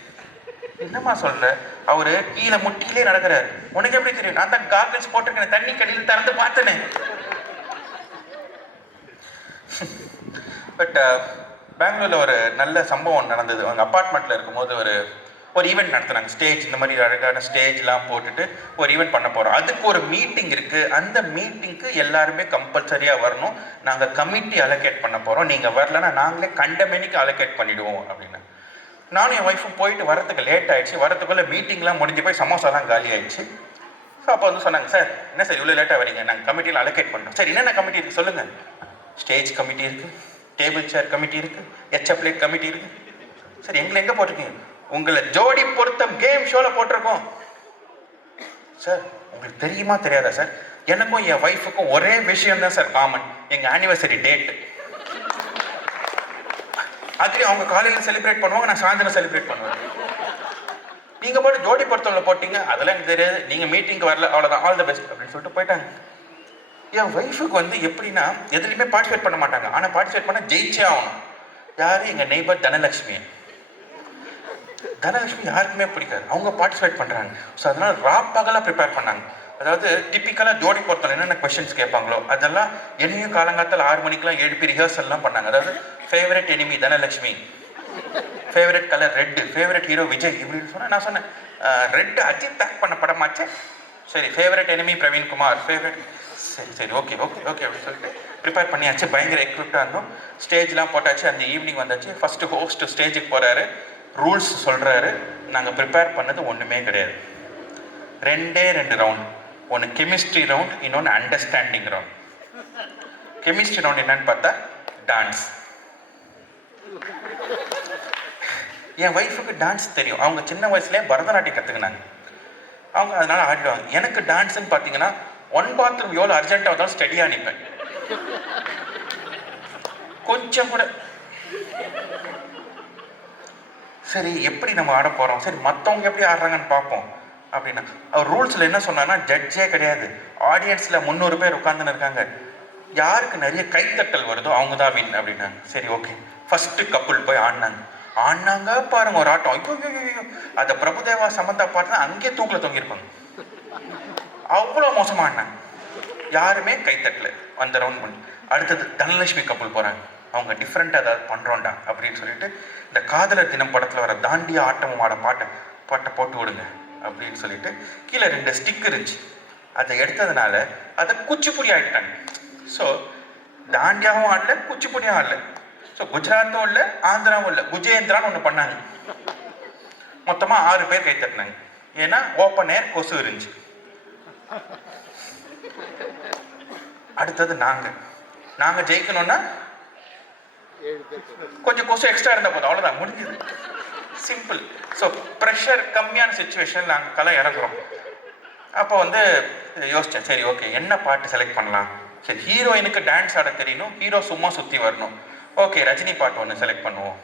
என்னம்மா சொல்ற, அவரு கீழே முட்டிலே நடக்கிறாரு, உனக்கு எப்படி தெரியும்? நான் தான் காகல்ஸ் போட்டிருக்கேன், தண்ணி கடியில் திறந்து பார்த்தனே. பட் பெங்களூர்ல ஒரு நல்ல சம்பவம் நடந்தது. அவங்க அப்பார்ட்மெண்ட்ல இருக்கும்போது ஒரு ஈவெண்ட் நடத்துனாங்க. ஸ்டேஜ் இந்த மாதிரி அழகான ஸ்டேஜ்லாம் போட்டுட்டு ஒரு ஈவெண்ட் பண்ண போகிறோம். அதுக்கு ஒரு மீட்டிங் இருக்குது. அந்த மீட்டிங்க்கு எல்லாருமே கம்பல்சரியாக வரணும். நாங்கள் கமிட்டி அலோகேட் பண்ண போகிறோம், நீங்கள் வரலன்னா நாங்களே கண்டமேனிக்கு அலோகேட் பண்ணிவிடுவோம் அப்படின்னு. நானும் என் ஒய்ஃபும் போயிட்டு வரத்துக்கு லேட் ஆகிடுச்சு. வரத்துக்குள்ளே மீட்டிங்லாம் முடிஞ்சு போய் சமோசாலாம் காலி ஆகிடுச்சு. ஸோ அப்போ வந்து சொன்னாங்க, சார் என்ன சார் இவ்வளோ லேட்டாக வரீங்க, நாங்கள் கமிட்டியில் அலோகேட் பண்ணுறோம். சரி என்னென்ன கமிட்டி இருக்குது சொல்லுங்கள். ஸ்டேஜ் கமிட்டி இருக்குது, டேபிள் சேர் கமிட்டி இருக்குது, எச்எப் பிளேட் கமிட்டி இருக்குது. சரி எங்களை எங்கே போட்டிருக்கீங்க? உங்களை ஜோடி பொருத்தம் கேம் ஷோவில் போட்டிருக்கோம். சார் உங்களுக்கு தெரியுமா தெரியாதா சார், எனக்கும் என் ஒய்ஃபுக்கும் ஒரே விஷயம் தான் சார் காமன், எங்கள் ஆனிவர்சரி டேட்டு. அதுலேயும் அவங்க காலையில் செலிப்ரேட் பண்ணுவாங்க, நான் சாயந்தரம் செலிப்ரேட் பண்ணுவேன். நீங்கள் போட்டு ஜோடி பொருத்தவங்களை போட்டிங்க, அதெல்லாம் எனக்கு தெரியாது, நீங்கள் மீட்டிங்க்கு வரல, அவ்வளோதான், ஆல் த பெஸ்ட் அப்படின்னு சொல்லிட்டு போயிட்டாங்க. என் ஒய்ஃபுக்கு வந்து எப்படின்னா எதுலையுமே பார்ட்டிசிபேட் பண்ண மாட்டாங்க, ஆனால் பார்ட்டிசிபேட் பண்ண ஜெயிச்சே ஆகணும். யார்? எங்கள் நெய்பர் தனலட்சுமி. தனலட்சுமி யாருக்குமே பிடிக்காது, அவங்க பார்ட்டிசிபேட் பண்ணுறாங்க. ஸோ அதனால் ராப்பகலாக ப்ரிப்பேர் பண்ணாங்க. அதாவது டிப்பிக்கலாக ஜோடி பொறுத்தவரை என்னென்ன கொஸ்டின்ஸ் கேட்பாங்களோ அதெல்லாம் என்னையும் காலங்காலத்தில் 6 மணிக்கெலாம் எழுப்பி ரிஹர்சல்லாம் பண்ணாங்க. அதாவது favourite enemy Dhanalakshmi, favourite colour red, favourite hero Vijay இப்படின்னு சொன்னேன். நான் சொன்னேன் ரெட்டு அஜித் பேக் பண்ண படமாச்சே. சரி favourite enemy Praveen Kumar, favourite. சரி சரி ஓகே ஓகே ஓகே அப்படின்னு சொல்லிட்டு ப்ரிப்பேர் பண்ணியாச்சு. பயங்கர எக்யூப்டாக இருந்தோம். ஸ்டேஜ்லாம் போட்டாச்சு. அந்த ஈவினிங் வந்தாச்சு. ஃபஸ்ட்டு ஹோஸ்ட் ஸ்டேஜுக்கு போகிறாரு, ரூல்ஸ் சொல்கிறாரு. நாங்கள் ப்ரிப்பேர் பண்ணது ஒன்றுமே கிடையாது. 2 ரவுண்ட். ஒன்று கெமிஸ்ட்ரி ரவுண்ட், இன்னொன்று அண்டர்ஸ்டாண்டிங் ரவுண்ட். கெமிஸ்ட்ரி ரவுண்ட் என்னன்னு பார்த்தா டான்ஸ். என் ஒய்ஃபுக்கு டான்ஸ் தெரியும், அவங்க சின்ன வயசுலேயே பரதநாட்டியம் கற்றுக்கினாங்க. அவங்க அதனால ஆடிடுவாங்க. எனக்கு டான்ஸ்ன்னு பார்த்தீங்கன்னா 1 பாத்ரூம் எவ்வளோ அர்ஜென்ட்டாக வந்தாலும் ஸ்டடியாக நிற்பேன். கொஞ்சம் கூட சரி எப்படி நம்ம ஆட போகிறோம், சரி மற்றவங்க எப்படி ஆடுறாங்கன்னு பார்ப்போம் அப்படின்னா. அவர் ரூல்ஸில் என்ன சொன்னான்னா ஜட்ஜே கிடையாது, ஆடியன்ஸில் 300 பேர் உட்காந்துன்னு இருக்காங்க, யாருக்கு நிறைய கைத்தட்டல் வருதோ அவங்க தான் வின் அப்படின்னாங்க. சரி ஓகே, ஃபஸ்ட்டு கப்புள் போய் ஆடினாங்க பாருங்க ஒரு ஆட்டம். ஐயோ அதை பிரபுதேவா சமந்தா பாட்டுனா அங்கேயே தூக்கில் தொங்கியிருப்பாங்க, அவ்வளோ மோசமாக ஆடினாங்க. யாருமே கைத்தட்டல அந்த ரவுண்ட் பண்ணி. அடுத்தது தனலட்சுமி கப்பல் போகிறாங்க. அவங்க டிஃப்ரெண்ட்டாக ஏதாவது பண்ணுறோண்டா அப்படின்னு சொல்லிட்டு இந்த காதலர் தினம் படத்தில் வர தாண்டியா ஆட்டமும் ஆட பாட்டை போட்டு விடுங்க அப்படின்னு சொல்லிட்டு கீழே 2 ஸ்டிக் இருந்துச்சு. அதை எடுத்ததுனால அதை குச்சிப்புடி ஆகிட்டாங்க. ஸோ தாண்டியாவும் ஆடல, குச்சிப்புடியும் ஆடல. ஸோ குஜராத்தும் இல்லை, ஆந்திராவும் இல்லை, குஜேந்திரான்னு ஒன்று பண்ணாங்க. மொத்தமாக 6 பேர் கை தட்டினாங்க. ஏன்னா ஓப்பன் ஏர் கொசு இருந்துச்சு. அடுத்தது நாங்கள் ஜெயிக்கணும்னா கொஞ்சம் கொசு எக்ஸ்ட்ரா இருந்தால் போதும், அவ்வளோதான், முடிஞ்சது, சிம்பிள். ஸோ ப்ரெஷர் கம்மியான சுச்சுவேஷன் நாங்கள் கலை இறங்குறோம். அப்போ வந்து யோசித்தேன், சரி ஓகே என்ன பாட்டு செலக்ட் பண்ணலாம். சரி ஹீரோயினுக்கு டான்ஸ் ஆட தெரியணும், ஹீரோ சும்மா சுற்றி வரணும். ஓகே ரஜினி பாட்டு ஒன்று செலக்ட் பண்ணுவோம்.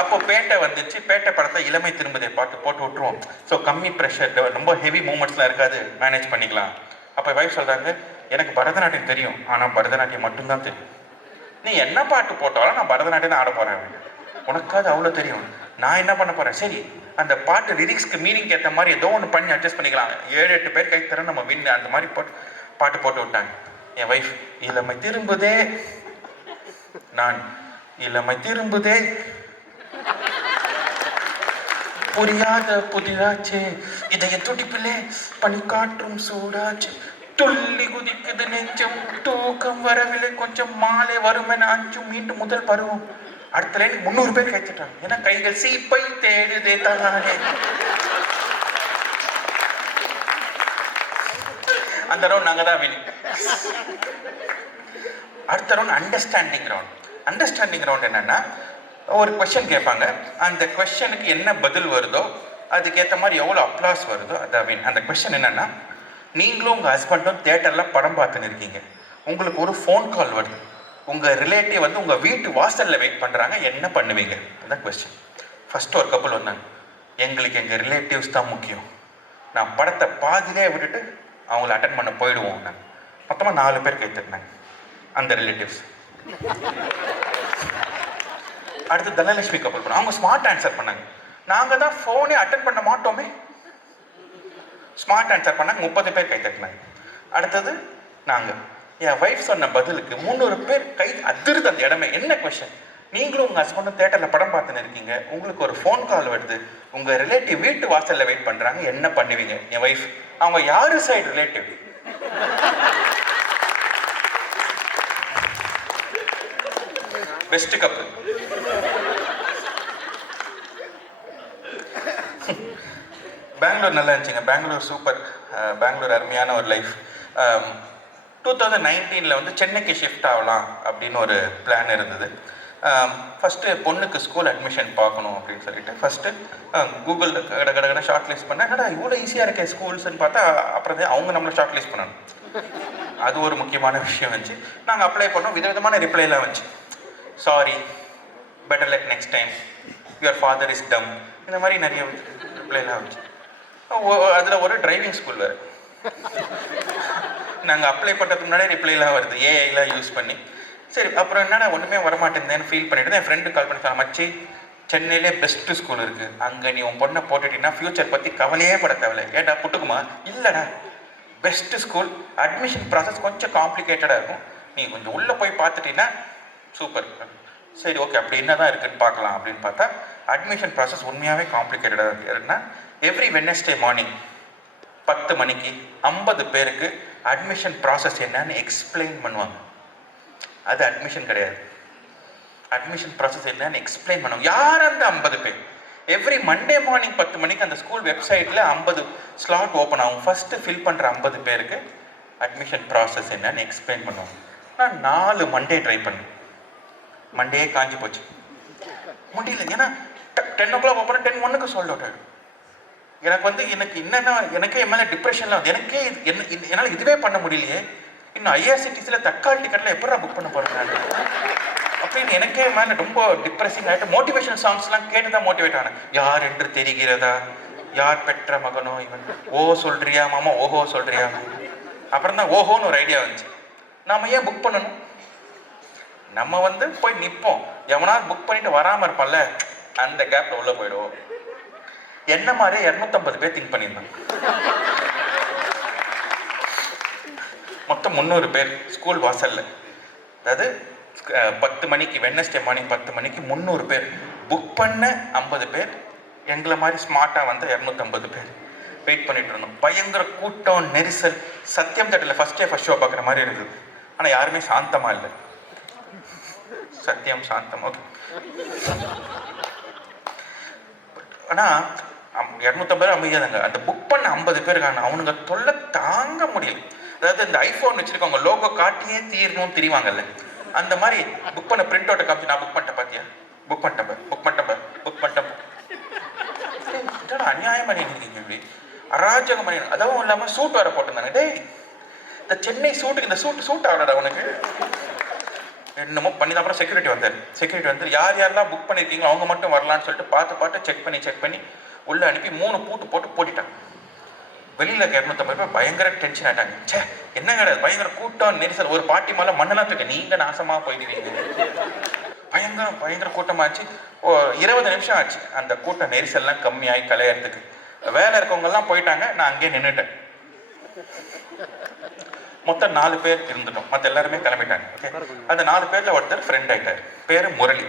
அப்போ பேட்டை வந்துச்சு. பேட்டை படத்தை இளமை திரும்புதே பாட்டு போட்டு விட்டுருவோம். ஸோ கம்மி ப்ரெஷர், ரொம்ப ஹெவி மூமெண்ட்ஸ்லாம் இருக்காது, மேனேஜ் பண்ணிக்கலாம். அப்போ வைஃப் சொல்கிறாங்க, எனக்கு பரதநாட்டியம் தெரியும், ஆனால் பரதநாட்டியம் மட்டும்தான் தெரியும். நீ என்ன பாட்டு போட்டாலும் நான் பரதநாட்டியம் தான் ஆட போகிறேன். உனக்காவது அவ்வளோ தெரியும், நான் என்ன பண்ண போகிறேன். சரி அந்த பாட்டு லிரிக்ஸ்க்கு மீனிங் ஏற்ற மாதிரி ஏதோ ஒன்று பண்ணி அட்ஜஸ்ட் பண்ணிக்கலாம். 7-8 பேர் கை தர நம்ம வின், அந்த மாதிரி பாட்டு போட்டு விட்டாங்க. என் வைஃப், இளமை திரும்புதே, நான் இளமை திரும்புதே, புரியாத புதிராச்சே, இதய துடிப்பிலே பனி காற்றும் சூடாச்சு, துள்ளி குதிக்குது நெஞ்சம், தூக்கம் வரவில்லை கொஞ்சம், மாலை வருமென அஞ்சும், மீண்டும் முதல் பருவம். அடுத்த லைன் 300 பேர் கைத்துட்டாங்க. ஏன்னா கைகள் சீப்பை தேடுதே தானே. அந்த ரவுண்ட் நாங்கள் தான் வின். அடுத்த round understanding round. Understanding round என்னன்னா, ஒரு கொஸ்டின் கேட்பாங்க, அந்த கொஸ்டினுக்கு என்ன பதில் வருதோ அதுக்கேற்ற மாதிரி எவ்வளோ அப்ளாஸ் வருதோ அதான் வின். அந்த கொஸ்டின் என்னன்னா, நீங்களும் உங்கள் ஹஸ்பண்டும் தேட்டரில் படம் பார்த்துன்னு இருக்கீங்க, உங்களுக்கு ஒரு ஃபோன் கால் வருது, உங்கள் ரிலேட்டிவ் வந்து உங்கள் வீட்டு வாசலில் வெயிட் பண்ணுறாங்க, என்ன பண்ணுவீங்க? அதுதான் கொஸ்டின். ஃபஸ்ட்டு ஒரு கப்பல் வந்தாங்க, எங்களுக்கு எங்கள் ரிலேட்டிவ்ஸ் தான் முக்கியம், நான் படத்தை பாதியிலே விட்டுட்டு அவங்கள அட்டன் பண்ண போயிடுவோம். நாங்கள் மொத்தமாக 4 பேர் கை தட்டினாங்க, அந்த ரிலேட்டிவ்ஸ். அடுத்து தனலட்சுமி கப்பல் பண்ணாங்க. அவங்க ஸ்மார்ட் ஆன்சர் பண்ணாங்க, நாங்கள் தான் ஃபோனே அட்டன் பண்ண மாட்டோமே. ஸ்மார்ட் ஆன்சர் பண்ணாங்க, 30 பேர் கை தட்டினாங்க. அடுத்தது நாங்கள். என் ஒய்ஃப் சொன்ன பதிலுக்கு 300 பேர் கை அதிர்ந்து அந்த இடமே. என்ன கொஸ்டின்? நீங்களும் உங்கள் ஹஸ்பண்டும் தேட்டரில் படம் பார்த்துன்னு இருக்கீங்க, உங்களுக்கு ஒரு ஃபோன் கால் வருது, உங்கள் ரிலேட்டிவ் வீட்டு வாசலில் வெயிட் பண்ணுறாங்க, என்ன பண்ணுவீங்க? என் ஒய்ஃப், அவங்க யாரு சைடு ரிலேட்டிவ்? பெஸ்ட் கப்பல். பெங்களூர் நல்லா இருந்துச்சுங்க, பெங்களூர் சூப்பர், பெங்களூர் அருமையான ஒரு லைஃப். 2019 வந்து சென்னைக்கு ஷிஃப்ட் ஆகலாம் அப்படின்னு ஒரு பிளான் இருந்தது. ஃபஸ்ட்டு பொண்ணுக்கு ஸ்கூல் அட்மிஷன் பார்க்கணும் அப்படின்னு சொல்லிட்டு ஃபஸ்ட்டு கூகுளில் கடை ஷார்ட் லிஸ்ட் பண்ணேன். என்னடா இவ்வளோ ஈஸியாக இருக்கே ஸ்கூல்ஸ்ன்னு பார்த்தா அப்புறம் தான் அவங்க நம்மளை ஷார்ட் லிஸ்ட் பண்ணணும். அது ஒரு முக்கியமான விஷயம் வந்துச்சு. நாங்கள் அப்ளை பண்ணோம், விதவிதமான ரிப்ளைலாம் வந்துச்சு. Sorry, better luck next time, your father is டம், இந்த மாதிரி நிறைய ரிப்ளைலாம் வந்துச்சு. அதில் ஒரு டிரைவிங் ஸ்கூல் வேறு. நாங்கள் அப்ளை பண்ணுறதுக்கு முன்னாடியே ரிப்ளைலாம் வருது, ஏஐலாம் யூஸ் பண்ணி. சரி, அப்புறம் என்னடா ஒன்றுமே வரமாட்டேந்தேன்னு ஃபீல் பண்ணிட்டு என் ஃப்ரெண்டு கால் பண்ணி சொன்ன, மச்சி சென்னையிலே பெஸ்ட்டு ஸ்கூல் இருக்குது, அங்கே நீ உன் பொண்ணை போட்டுட்டீங்கன்னா ஃப்யூச்சர் பற்றி கவலையே பட தேவையில்லை. ஏடா புட்டுக்குமா? இல்லைடா, பெஸ்ட்டு ஸ்கூல், அட்மிஷன் ப்ராசஸ் கொஞ்சம் காம்ப்ளிகேட்டடாக இருக்கும், நீ கொஞ்சம் உள்ளே போய் பார்த்துட்டீங்கன்னா சூப்பர். சரி ஓகே, அப்படி என்ன தான் இருக்குன்னு பார்க்கலாம் அப்படின்னு பார்த்தா அட்மிஷன் ப்ராசஸ் உண்மையாகவே காம்ப்ளிகேட்டடாக இருக்குது. ஏன்னா எவ்ரி வெட்னஸ்டே மார்னிங் 10 மணிக்கு 50 பேருக்கு அட்மிஷன் ப்ராசஸ் என்னன்னு எக்ஸ்பிளைன் பண்ணுவாங்க. அது அட்மிஷன் கிடையாது. அட்மிஷன் ப்ராசஸ் என்னன்னு எக்ஸ்பிளைன் பண்ணுவாங்க. யார் அந்த 50 பேர்? எவ்ரி மண்டே மார்னிங் 10 மணிக்கு அந்த ஸ்கூல் வெப்சைட்டில் 50 ஸ்லாட் ஓப்பன் ஆகும். ஃபஸ்ட்டு ஃபில் பண்ணுற 50 பேருக்கு அட்மிஷன் ப்ராசஸ் என்னன்னு எக்ஸ்பிளைன் பண்ணுவாங்க. நான் 4 மண்டே ட்ரை பண்ணேன், மண்டே காஞ்சி போச்சு, முடியல. ஏன்னா 10 o'clock ஓப்பன், 10:01 சோல்ட் அவுட் ஆகிடும். எனக்கு வந்து எனக்கு என்னென்னா எனக்கே என் மேலே டிப்ரெஷன்லாம் வந்து எனக்கே என்னால் இதுவே பண்ண முடியலையே, இன்னும் ஐஆர்சிடிசியில் தக்காளி டிக்கெட்டில் எப்படா புக் பண்ண போகிறேன் நான் அப்படின்னு எனக்கே மேலே ரொம்ப டிப்ரெஸிங் ஆகிட்டு மோட்டிவேஷன் சாங்ஸ்லாம் கேட்டு தான் மோட்டிவேட் ஆனேன். யார் என்று தெரிகிறதா, யார் பெற்ற மகனோ இவன், ஓ சொல்கிறியா மாமா, ஓஹோ சொல்கிறியா. அப்புறம் தான் ஓஹோன்னு ஒரு ஐடியா வந்துச்சு, நாம் ஏன் புக் பண்ணணும், நம்ம வந்து போய் நிற்போம், எவனாவது புக் பண்ணிட்டு வராமல் இருப்பான்ல, அந்த கேப்பில் உள்ளே போயிடுவோம். என்ன மாதிரி 250 பேர் திங்க் பண்ணியிருந்தாங்க. மொத்தம் 300 பேர் ஸ்கூல் வாசல்ல. அதாவது 10 மணிக்கு வெட்னஸ்டே மார்னிங் 10 மணிக்கு 300 பேர், புக் பண்ண 50 பேர், எங்களை மாதிரி ஸ்மார்ட்டாக வந்து 250 பேர் வெயிட் பண்ணிட்டு இருந்தோம். பயங்கர கூட்டம், நெரிசல். சத்தியம் தேட்டரில் ஃபர்ஸ்ட் ஷோ பார்க்குற மாதிரி இருக்குது. ஆனால் யாருமே சாந்தமா இல்லை. சத்தியம் சாந்தம். ஓகே. ஆனால் 250 அமைதியாதாங்க. அந்த புக் பண்ண 50 பேருக்கான அவனுங்க தொல்லை தாங்க முடியல. அதாவது இந்த ஐஃபோன் வச்சிருக்கவங்க லோகோ காட்டியே தீரணும்னு தெரிவாங்கல்ல, அந்த மாதிரி புக் பண்ண பிரிண்ட் அவுட்டை காமிச்சு, நான் புக் பண்ணிட்டேன் பாத்தியா, புக் பண்ணிட்டேன். அநியாயம் பண்ணிருக்கீங்க, இப்படி அராஜகம் பண்ணி. அதுவும் இல்லாம சூட் வர போட்டிருந்தாங்க. டேய், இந்த சென்னை சூட்டுக்கு இந்த சூட் ஆகலடா உனக்கு. என்னமோ பண்ணி தான். அப்புறம் செக்யூரிட்டி வந்து யார் யாரெல்லாம் புக் பண்ணியிருக்கீங்களோ அவங்க மட்டும் வரலான்னு சொல்லிட்டு பார்த்து செக் பண்ணி உள்ள அனுப்பி 3 பூட்டு போட்டு போட்டிட்டாங்க. வெளியில 250 பேர் பயங்கர டென்ஷன் ஆயிட்டாங்க. சே, என்ன கிடையாது, பயங்கர கூட்டம், நெரிசல். ஒரு பாட்டி மேல மண்ணெல்லாம் தூக்க, நீங்க நாசமா போயிடுவீங்க. பயங்கர கூட்டமாச்சு. 20 நிமிஷம் ஆச்சு அந்த கூட்டம் நெரிசல்லாம் கம்மியாகி கலையறதுக்கு. வேலை இருக்கவங்க எல்லாம் போயிட்டாங்க, நான் அங்கேயே நின்றுட்டேன். மொத்தம் 4 பேர் இருந்துட்டோம், மற்ற எல்லாருமே கிளம்பிட்டாங்க. ஓகே. அந்த 4 பேர்ல ஒருத்தர் ஃப்ரெண்ட் ஆயிட்டார், பேரு முரளி.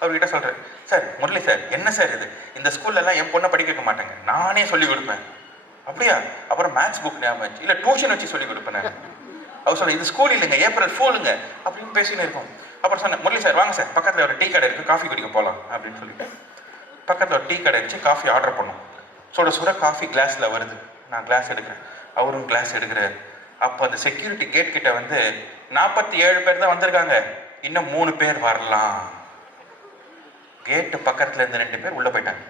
அவர்கிட்ட சொல்றேன், சார் முரளி சார், என்ன சார் இது, இந்த ஸ்கூல்ல எல்லாம் என் பொண்ணை படிக்க வைக்க மாட்டாங்க, நானே சொல்லி கொடுப்பேன். அப்படியா? அப்புறம் மேத்ஸ் புக் ஞாபகம் இல்லை, டியூஷன் வச்சு சொல்லி கொடுப்பேன். அவர் சொல்ல, இது ஸ்கூல் இல்லைங்க, ஏப்ரல் ஃபூலுங்க அப்படின்னு பேசினே இருக்கோம். அப்புறம் சொன்னேன், முரளி சார் வாங்க சார், பக்கத்தில் ஒரு டீ கடை இருக்குது, காஃபி குடிக்க போகலாம் அப்படின்னு சொல்லிட்டு பக்கத்தில் ஒரு டீ கடை வச்சு காஃபி ஆர்டர் பண்ணோம். சுட காஃபி கிளாஸில் வருது. நான் கிளாஸ் எடுக்கிறேன், அவரும் கிளாஸ் எடுக்கிறார். அப்போ அந்த செக்யூரிட்டி கேட் கிட்ட வந்து 47 பேர் தான் வந்திருக்காங்க, இன்னும் 3 பேர் வரலாம். கேட்டு பக்கத்தில் இருந்து 2 பேர் உள்ள போயிட்டாங்க.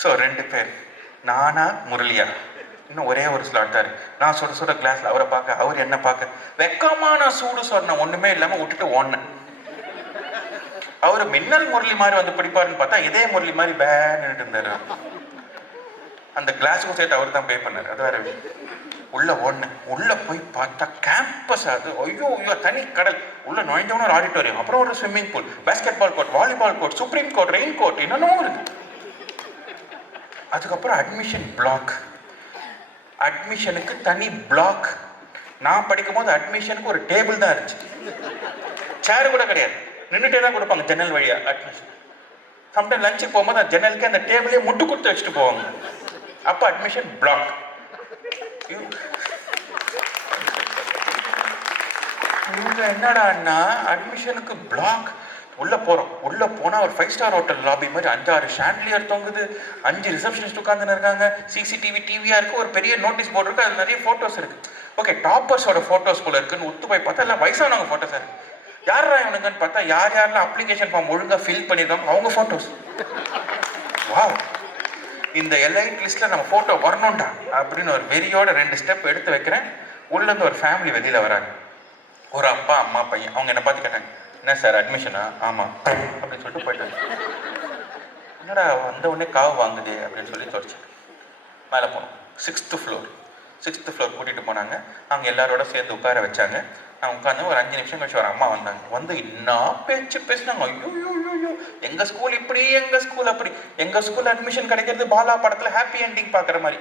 ஸோ 2 பேர், நானா முரளியா, இன்னும் ஒரே ஒரு ஸ்லாட் தான். நான் சுட கிளாஸ்ல அவரை பார்க்க, அவர் என்ன பார்க்க, வெக்கமா நான் சூடு சொன்னேன், ஒண்ணுமே இல்லாம விட்டுட்டு ஓடினேன். அவரு மின்னல் முரளி மாதிரி வந்து பிடிப்பாருன்னு பார்த்தா இதே முரளி மாதிரி பேன்னு இருந்தாரு. அந்த கிளாஸுக்கும் சேர்த்து அவர் தான் பே பண்ணாரு. அது வேற. உள்ள ஓடினேன். உள்ள போய் பார்த்தா கேம்பஸ், அது ஐயோ தனி கடல். உள்ள நுழைஞ்சவன ஒரு ஆடிட்டோரியம், அப்புறம் ஒரு swimming pool, basketball court, volleyball court, supreme court, rain court, என்னென்னமோ இருக்கு. அதுக்கப்புறம் அட்மிஷன் பிளாக், அட்மிஷனுக்கு தனி பிளாக். நான் படிக்கும் போது அட்மிஷனுக்கு ஒரு டேபிள் தான் இருந்துச்சு, சேர் கூட கிடையாது, நின்றுட்டே தான் கொடுப்பாங்க ஜன்னல் வழியா அட்மிஷன். சம்டைம் லஞ்சுக்கு போகும்போது அந்த ஜன்னலுக்கு அந்த டேபிளே முட்டு கொடுத்து வச்சுட்டு போவாங்க. அப்போ அட்மிஷன் பிளாக். என்னடா அட்மிஷனுக்கு பிளாக். உள்ள போறோம். உள்ள போனா ஒரு 5 ஸ்டார் ஹோட்டல் லாபி மாதிரி 5-6 ஷாண்ட்லியர் தொங்குது, 5 ரிசப்ஷனிஸ்ட் உட்கார்ந்து இருக்காங்க, சிசிடிவி டிவியா இருக்கு, ஒரு பெரிய நோட்டீஸ் போர்டு இருக்கு, அது நிறைய போட்டோஸ் இருக்கு. ஓகே, டாப்பர்ஸோட போட்டோஸ் போல இருக்குன்னு ஒத்து போய் பார்த்தா எல்லாம் வயசானவங்க போட்டோஸ் இருக்கு. யாரா இவனுங்கன்னு பார்த்தா யாரெல்லாம் அப்ளிகேஷன் ஃபார்ம் ஒழுங்கா ஃபில் பண்ணிருக்காங்க அவங்க போட்டோஸ். வாவ், இந்த எலைட் லிஸ்ட்ல நம்ம போட்டோ வரணும்டா அப்படின்னு ஒரு வெறியோட 2 ஸ்டெப் எடுத்து வைக்கிறேன். உள்ள இருந்து ஒரு ஃபேமிலி வெளியில வராங்க, ஒரு அப்பா அம்மா பையன். அவங்க என்ன பார்த்து கேட்டாங்க, என்ன சார் அட்மிஷனா? ஆமா அப்படின்னு சொல்லிட்டு போயிட்டாங்க. என்னடா வந்த உடனே காவு வாங்குதே அப்படின்னு சொல்லி தொடச்சு மேலே போனோம். 6th ஃப்ளோர் கூட்டிட்டு போனாங்க. அவங்க எல்லாரோட சேர்ந்து உட்கார வச்சாங்க. நான் உட்காந்து ஒரு 5 நிமிஷம் கழிச்சு ஒரு அம்மா வந்தாங்க. வந்து என்ன பேச்சு பேசினாங்க. ஐயோ எங்க ஸ்கூல் இப்படி, எங்க ஸ்கூல் அப்படி, எங்க ஸ்கூல் அட்மிஷன் கிடைக்கிறது பாலா படத்துல ஹாப்பி என்டிங் பாக்குற மாதிரி,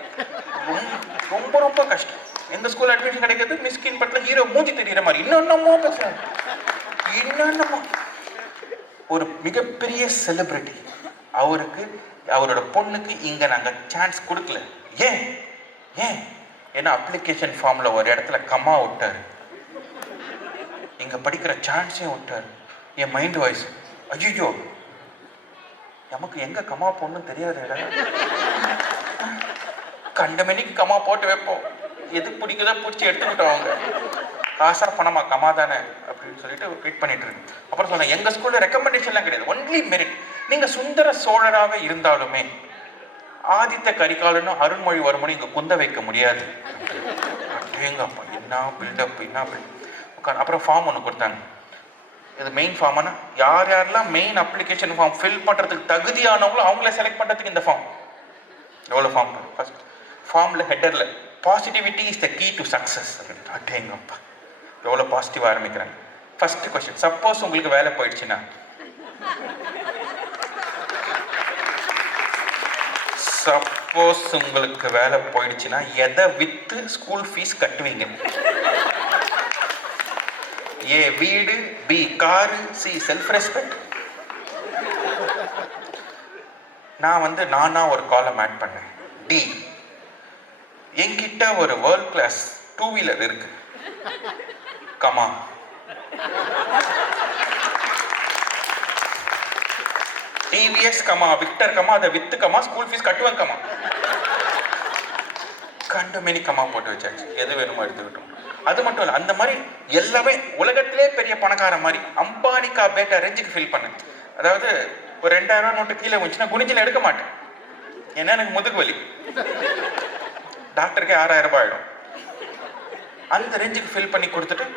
ரொம்ப ரொம்ப கஷ்டம். எங்க ஸ்கூல் அட்மிஷன் கிடைக்கிறது மிஸ்கின் படத்துல ஹீரோ மூஞ்சி தெரியற மாதிரி. இன்னொன்னமோ பேசுறாங்க. இன்னொன்னமோ ஒரு மிகப்பெரிய செலிபிரிட்டி, அவருக்கு அவரோட பொண்ணுக்கு இங்க நாங்க சான்ஸ் கொடுக்கல. ஏன் ஏன்னா அப்ளிகேஷன் ஃபார்ம்ல ஒரு இடத்துல கம்மா விட்டாரு, இங்க படிக்கிற சான்ஸையும் விட்டாரு. என் மைண்ட் வாய்ஸ், ஐயோ நமக்கு எங்க கம்மா போடணும்னு தெரியாது, கண்டமணிக்கு கம்மா போட்டு வைப்போம், எது பிடிக்குதோ பிடிச்சி எடுத்துக்கிட்டோம். அவங்க காசா பணமா கம்மா தானே அப்படின்னு சொல்லிட்டு வெயிட் பண்ணிட்டு இருக்கு. அப்புறம் சொன்னேன், எங்க ஸ்கூல்ல ரெக்கமெண்டேஷன்லாம் கிடையாது, ஒன்லி மெரிட். நீங்க சுந்தர சோழராக இருந்தாலுமே ஆதித்த கரிகாலனும் அருண்மொழிவர்மனும் இங்க குந்த வைக்க முடியாது. என்ன பில்டப், என்ன பில்டப். அப்புறம் ஃபார்ம் ஒன்று கொடுத்தாங்க. இது மெயின் ஃபார்ம்னா யாரெல்லாம் மெயின் அப்ளிகேஷன் ஃபார்ம் ஃபில் பண்றதுக்கு தகுதியானவங்களும் அவங்கள செலக்ட் பண்றதுக்கு இந்த ஃபார்ம். எவ்வளோ ஃபார்ம்? ஃபர்ஸ்ட் ஃபார்ம்ல ஹெட்டர்ல positivity is the key to success. அட்டேங்கப்பா எவ்வளோ பாசிட்டிவாக ஆரம்பிக்கிறாங்க. ஃபர்ஸ்ட் கொஸ்டின், சப்போஸ் உங்களுக்கு வேலை போயிடுச்சுன்னா சப்போஸ் உங்களுக்கு வேலை போயிடுச்சுன்னா எதை வித்து ஸ்கூல் ஃபீஸ் கட்டுவீங்க? ஏ வீடு, B car, C self respect. நான் நானா ஒரு காலம் ஆட் பண்ணேன். டி, என்கிட்ட ஒரு வேர்ல்ட் கிளாஸ் 2 வீலர் இருக்கு, comma. TVS comma Victor comma அதை வித்து கமா ஸ்கூல் ஃபீஸ் கட்டுவேன் கமா. கண்டுமேனி கமா போட்டு வச்சாச்சு. எது வேணுமோ எடுத்துக்கிட்டோம். அது மட்டும் இல்லை, அந்த மாதிரி எல்லாமே உலகத்திலே பெரிய பணக்கார மாதிரி அம்பானிக்கா பேட்டா ரேஞ்சுக்கு ஃபீல் பண்ணேன். அதாவது ஒரு 2000 ரூபாய் நோட்டு கீழே வந்துச்சுன்னா குனிஞ்சில் எடுக்க மாட்டேன். ஏன்னா எனக்கு முதுகு வலி. டாக்டருக்கே 6000 ரூபாய் ஆயிடும். அந்த ரேஞ்சுக்கு ஃபில் பண்ணி கொடுத்துட்டு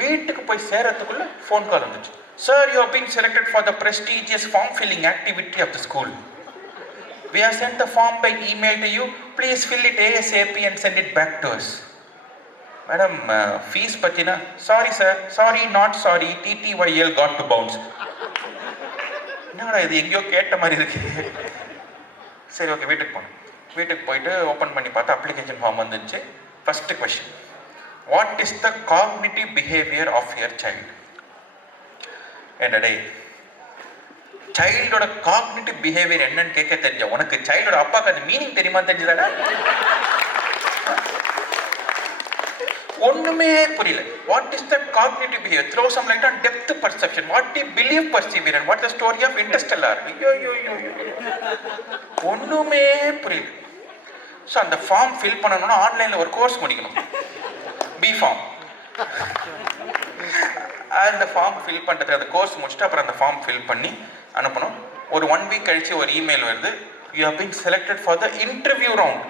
வீட்டுக்கு போய் சேரத்துக்குள்ள ஃபோன் கால் வந்துச்சு. Sir, you are being selected for the prestigious form filling activity of the school. We have sent the form by email to you. Please fill it ASAP and send it back to us. Madam, fees பற்றினா sorry sir, sorry not sorry, TTYL got to bounce. என்னடா இது எங்கேயோ கேட்ட மாதிரி இருக்கு. சரி, okay, வீட்டுக்கு போனேன். வீட்டுக்கு போயிட்டு ஓப்பன் பண்ணி பார்த்தா அப்ளிகேஷன் ஃபார்ம் வந்துச்சு. First question, what is the cognitive behaviour of your child? என்னடே, சைல்டோட காக்னிட்டிவ் பிஹேவியர் என்னன்னு கேட்க தெரிஞ்ச உனக்கு சைல்டோட அப்பாக்கு அது மீனிங் தெரியுமா? தெரிஞ்சதாடா? ஒண்ணுமே புரியல. What is the cognitive behaviour? Throw some light on depth perception. What to believe perceiver? What the story of Interstellar? ஐயோ, ஒண்ணுமே புரியல. ஸோ அந்த ஃபார்ம் ஃபில் பண்ணணும்னா ஆன்லைனில் ஒரு கோர்ஸ் முடிக்கணும், பி ஃபார்ம். அந்த ஃபார்ம் ஃபில் பண்ணுறது, அந்த கோர்ஸ் முடிச்சுட்டு அப்புறம் அந்த ஃபார்ம் ஃபில் பண்ணி அனுப்பணும். ஒரு 1 வீக் கழிச்சு ஒரு இமெயில் வருது, you have been selected for the interview round.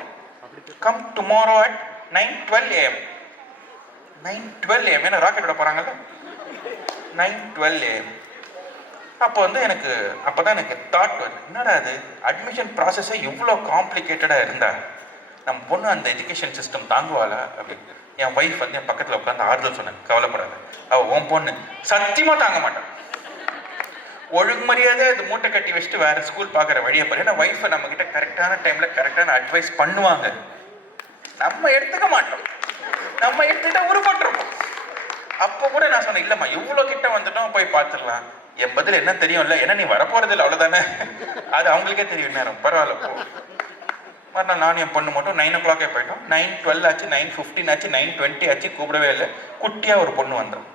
Come tomorrow at 9:12 AM. 9:12 AM, ஏன்னா ராக்கெட்டோட போகிறாங்கல்ல, 9:12 AM. அப்போ எனக்கு அப்போ தான் எனக்கு தாட் வருது, என்னடா அது அட்மிஷன் ப்ராசஸே இவ்வளோ காம்ப்ளிகேட்டடாக இருந்தா நம்ம பொண்ணு அந்த எஜுகேஷன் சிஸ்டம் தாங்குவாளா அப்படின்னு. என் ஒய்ஃப் என் பக்கத்தில் உட்காந்து ஆறுதல் சொன்னேன், கவலைப்படாத, அவள் உன் பொண்ணு சத்தியமாக தாங்க மாட்டான், ஒழுங்கு மரியாதை இது மூட்டை கட்டி வச்சுட்டு வேற ஸ்கூல் பார்க்குற வழியை பாரு. ஏன்னா ஒய்ஃபை நம்மக்கிட்ட கரெக்டான டைமில் கரெக்டான அட்வைஸ் பண்ணுவாங்க, நம்ம எடுத்துக்க மாட்டோம், நம்ம எடுத்துக்கிட்டா உருப்பட்டுருப்போம். அப்போ கூட நான் சொன்னேன், இல்லைம்மா இவ்வளோ கிட்ட வந்துட்டோம், போய் பார்த்துடலாம். என் பதில் என்ன தெரியும்ல, ஏன்னா நீ வரப்போறது இல்லை அவ்வளோதானே, அது அவங்களுக்கே தெரியும் நேரம், பரவாயில்ல போ. மறுநாள் நான் என் பொண்ணு மட்டும் 9 o'clock போயிட்டோம். 9:12 ஆச்சு, 9:15 ஆச்சு, 9:20 ஆச்சு, கூப்பிடவே இல்லை. குட்டியாக ஒரு பொண்ணு வந்தோம்.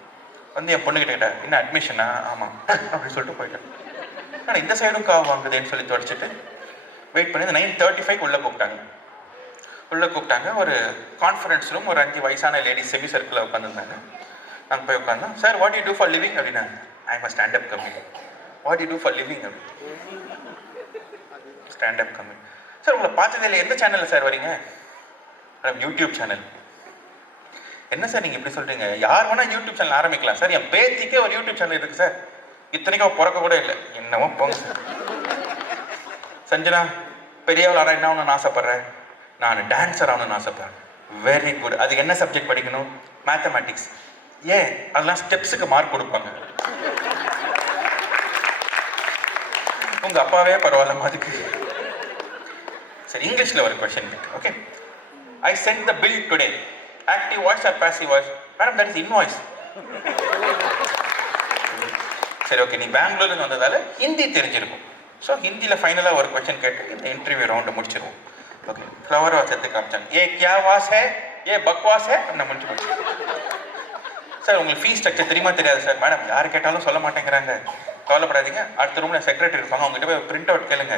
என் பொண்ணு கிட்ட என்ன அட்மிஷனா? ஆமாம் அப்படின்னு சொல்லிட்டு போயிட்டேன். ஆனால் இந்த சைடும் காவு வாங்குதுன்னு சொல்லி தொடச்சிட்டு வெயிட் பண்ணி 9:35 உள்ளே கூப்பிட்டாங்க. ஒரு கான்ஃபரன்ஸ் ரூம், ஒரு 5 வயசான லேடிஸ் செமி சர்க்கிளில் உட்காந்துருந்தாங்க. நாங்கள் போய் உட்காந்தோம். Sir, what you do for living அப்படின்னா, I am stand up comedy. What you do for living அப்படி, ஸ்டாண்டப் கமெடி. சார், உங்களை பார்த்ததே இல்லை, எந்த சேனலில் சார் வரீங்க? YouTube channel. என்ன சார் நீங்கள் இப்படி சொல்கிறீங்க? யார் வேணால் யூடியூப் சேனல் ஆரம்பிக்கலாம் சார், என் பேத்திக்கே ஒரு யூடியூப் சேனல் இருக்குது சார், இத்தனைக்கும் பிறக்க கூட இல்லை. என்னவோ போங்க சார். சஞ்சனா, பெரியவள் ஆனால் என்ன ஆகணும்னு ஆசைப்பட்றேன்? நான் டான்ஸர் ஆகணும்னு ஆசைப்பட்றேன். Very good. அதுக்கு என்ன சப்ஜெக்ட் படிக்கணும்? மேத்தமேட்டிக்ஸ். ஏன்? அதெல்லாம் ஸ்டெப்ஸுக்கு மார்க் கொடுப்பாங்க. உங்கள் அப்பாவே பரவாயில்ல அதுக்கு. சரி, இங்கிலீஷில் ஒரு கொஸ்டின் இருக்கு. Okay, I sent the bill today. Active voice or passive voice? Madam, that is invoice. சரி, ஓகே, நீ பெங்களூர்லேருந்து வந்ததால ஹிந்தி தெரிஞ்சிருக்கும். ஸோ ஹிந்தியில் ஃபைனலாக ஒரு கொஸ்டின் கேட்டு இந்த இன்டர்வியூ ரவுண்டை முடிச்சிருவோம். ஓகே, ஃப்ளவர் வாஸ் எடுத்து காமிச்சாங்க. ஏ கியா வாஸ் ஹே, ஏ பக்வாஸ் ஹே அப்படின்னு முடிச்சு போச்சு. சார், உங்களுக்கு ஃபீஸ் ஸ்ட்ரக்சர் தெரியுமா? தெரியாது சார். மேடம், யார் கேட்டாலும் சொல்ல மாட்டேங்கிறாங்க, கவலைப்படாதீங்க, அடுத்த ரூமில் செக்ரட்டரி இருப்பாங்க, அவங்ககிட்ட போய் பிரிண்ட் அவுட் கேளுங்க,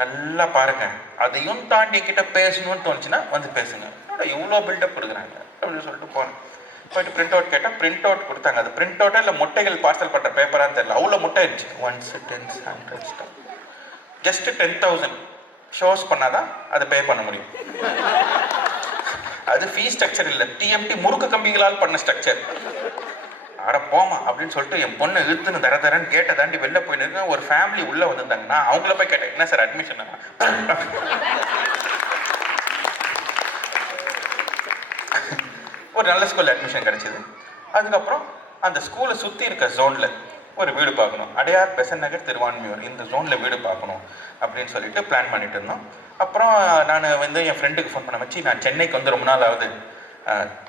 நல்லா பாருங்க, அதையும் தாண்டி கிட்ட பேசணும்னு தோணுச்சுன்னா வந்து பேசுங்க. இவ்வளோ பில்டப் கொடுக்குறாங்க அப்படின்னு சொல்லிட்டு போனேன். போயிட்டு பிரிண்ட் அவுட் கேட்டால் பிரிண்ட் அவுட் கொடுத்தாங்க. அது பிரிண்ட் அவுட்டாக இல்லை முட்டைகள் பார்சல் பண்ணுற பேப்பரான்னு தெரியல, அவ்வளோ முட்டை இருந்துச்சு. 1 10 100 ஜஸ்ட் 10,000 ஷோஸ் பண்ணாதான் அதை பே பண்ண முடியும். அது ஃபீஸ் ஸ்ட்ரக்சர் இல்லை, டிஎம்டி முறுக்கு கம்பிகளால் பண்ண ஸ்ட்ரக்சர். அட போமா அப்படின்னு சொல்லிட்டு என் பொண்ணு இழுத்துன்னு தரன்னு கேட்டை தாண்டி வெளில போயின்னு ஒரு ஃபேமிலி உள்ள வந்திருந்தாங்கன்னா அவங்கள போய் கேட்டேன், என்ன சார் அட்மிஷன்? ஒரு நல்ல ஸ்கூலில் அட்மிஷன் கிடைச்சிது. அதுக்கப்புறம் அந்த ஸ்கூலை சுற்றி இருக்க ஜோனில் ஒரு வீடு பார்க்கணும், அடையார், பெசன்ட் நகர், திருவான்மியூர் இந்த ஜோனில் வீடு பார்க்கணும் அப்படின்னு சொல்லிட்டு பிளான் பண்ணிட்டு இருந்தோம். அப்புறம் நான் வந்து என் ஃப்ரெண்டுக்கு ஃபோன் பண்ண வச்சு, நான் சென்னைக்கு வந்து ரொம்ப நாள் ஆகுது,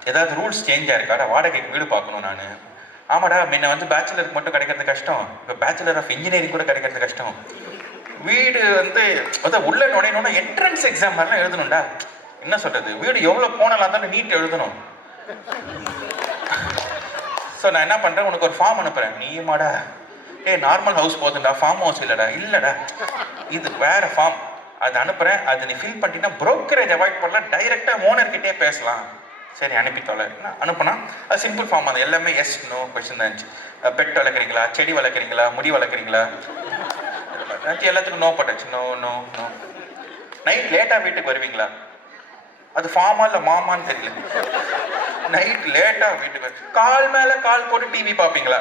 ஏதாவது ரூல்ஸ் சேஞ்ச் ஆயிருக்காடா, வாடகைக்கு வீடு பார்க்கணும் நான். ஆமாடா, முன்ன வந்து பேச்சுலருக்கு மட்டும் கிடைக்கிறது கஷ்டம், இப்போ பேச்சுலர் ஆஃப் இன்ஜினியரிங் கூட கிடைக்கிறது கஷ்டம். வீடு வந்து அதான் உள்ள நுழையணும்னா என்ட்ரன்ஸ் எக்ஸாம் மாதிரிலாம் எழுதணும்டா. என்ன சொல்றது, வீடு எவ்வளோ போனலாம் இருந்தாலும் நீட் எழுதணும். ஸோ நான் என்ன பண்ணுறேன், உனக்கு ஒரு ஃபார்ம் அனுப்புகிறேன். நீயுமாடா, நார்மல் ஹவுஸ் போதுண்டா, ஃபார்ம் ஹவுஸ் இல்லைடா. இல்லைடா, இது வேற ஃபார்ம், அது அனுப்புகிறேன், அது நீ ஃபில் பண்ணிட்டீங்கன்னா ப்ரோக்கரேஜ் அவாய்ட் பண்ணலாம், டைரெக்டாக ஓனர்கிட்டே பேசலாம். சரி அனுப்பித்தோல அனுப்புனா, அது சிம்பிள் ஃபார்ம், அது எல்லாமே எஸ் நோ கொஸ்டின் தான் இருந்துச்சு. பெட் வளர்க்குறீங்களா, செடி வளர்க்குறீங்களா, முடி வளர்க்குறீங்களா, எல்லாத்துக்கும் நோ பட்டுச்சு. No no no. நைட் லேட்டாக வீட்டுக்கு வருவீங்களா, அது ஃபார்மா இல்லை மாமான்னு தெரியல. நைட் லேட்டாக வீட்டுக்கு கால் மேலே கால் போட்டு டிவி பார்ப்பீங்களா,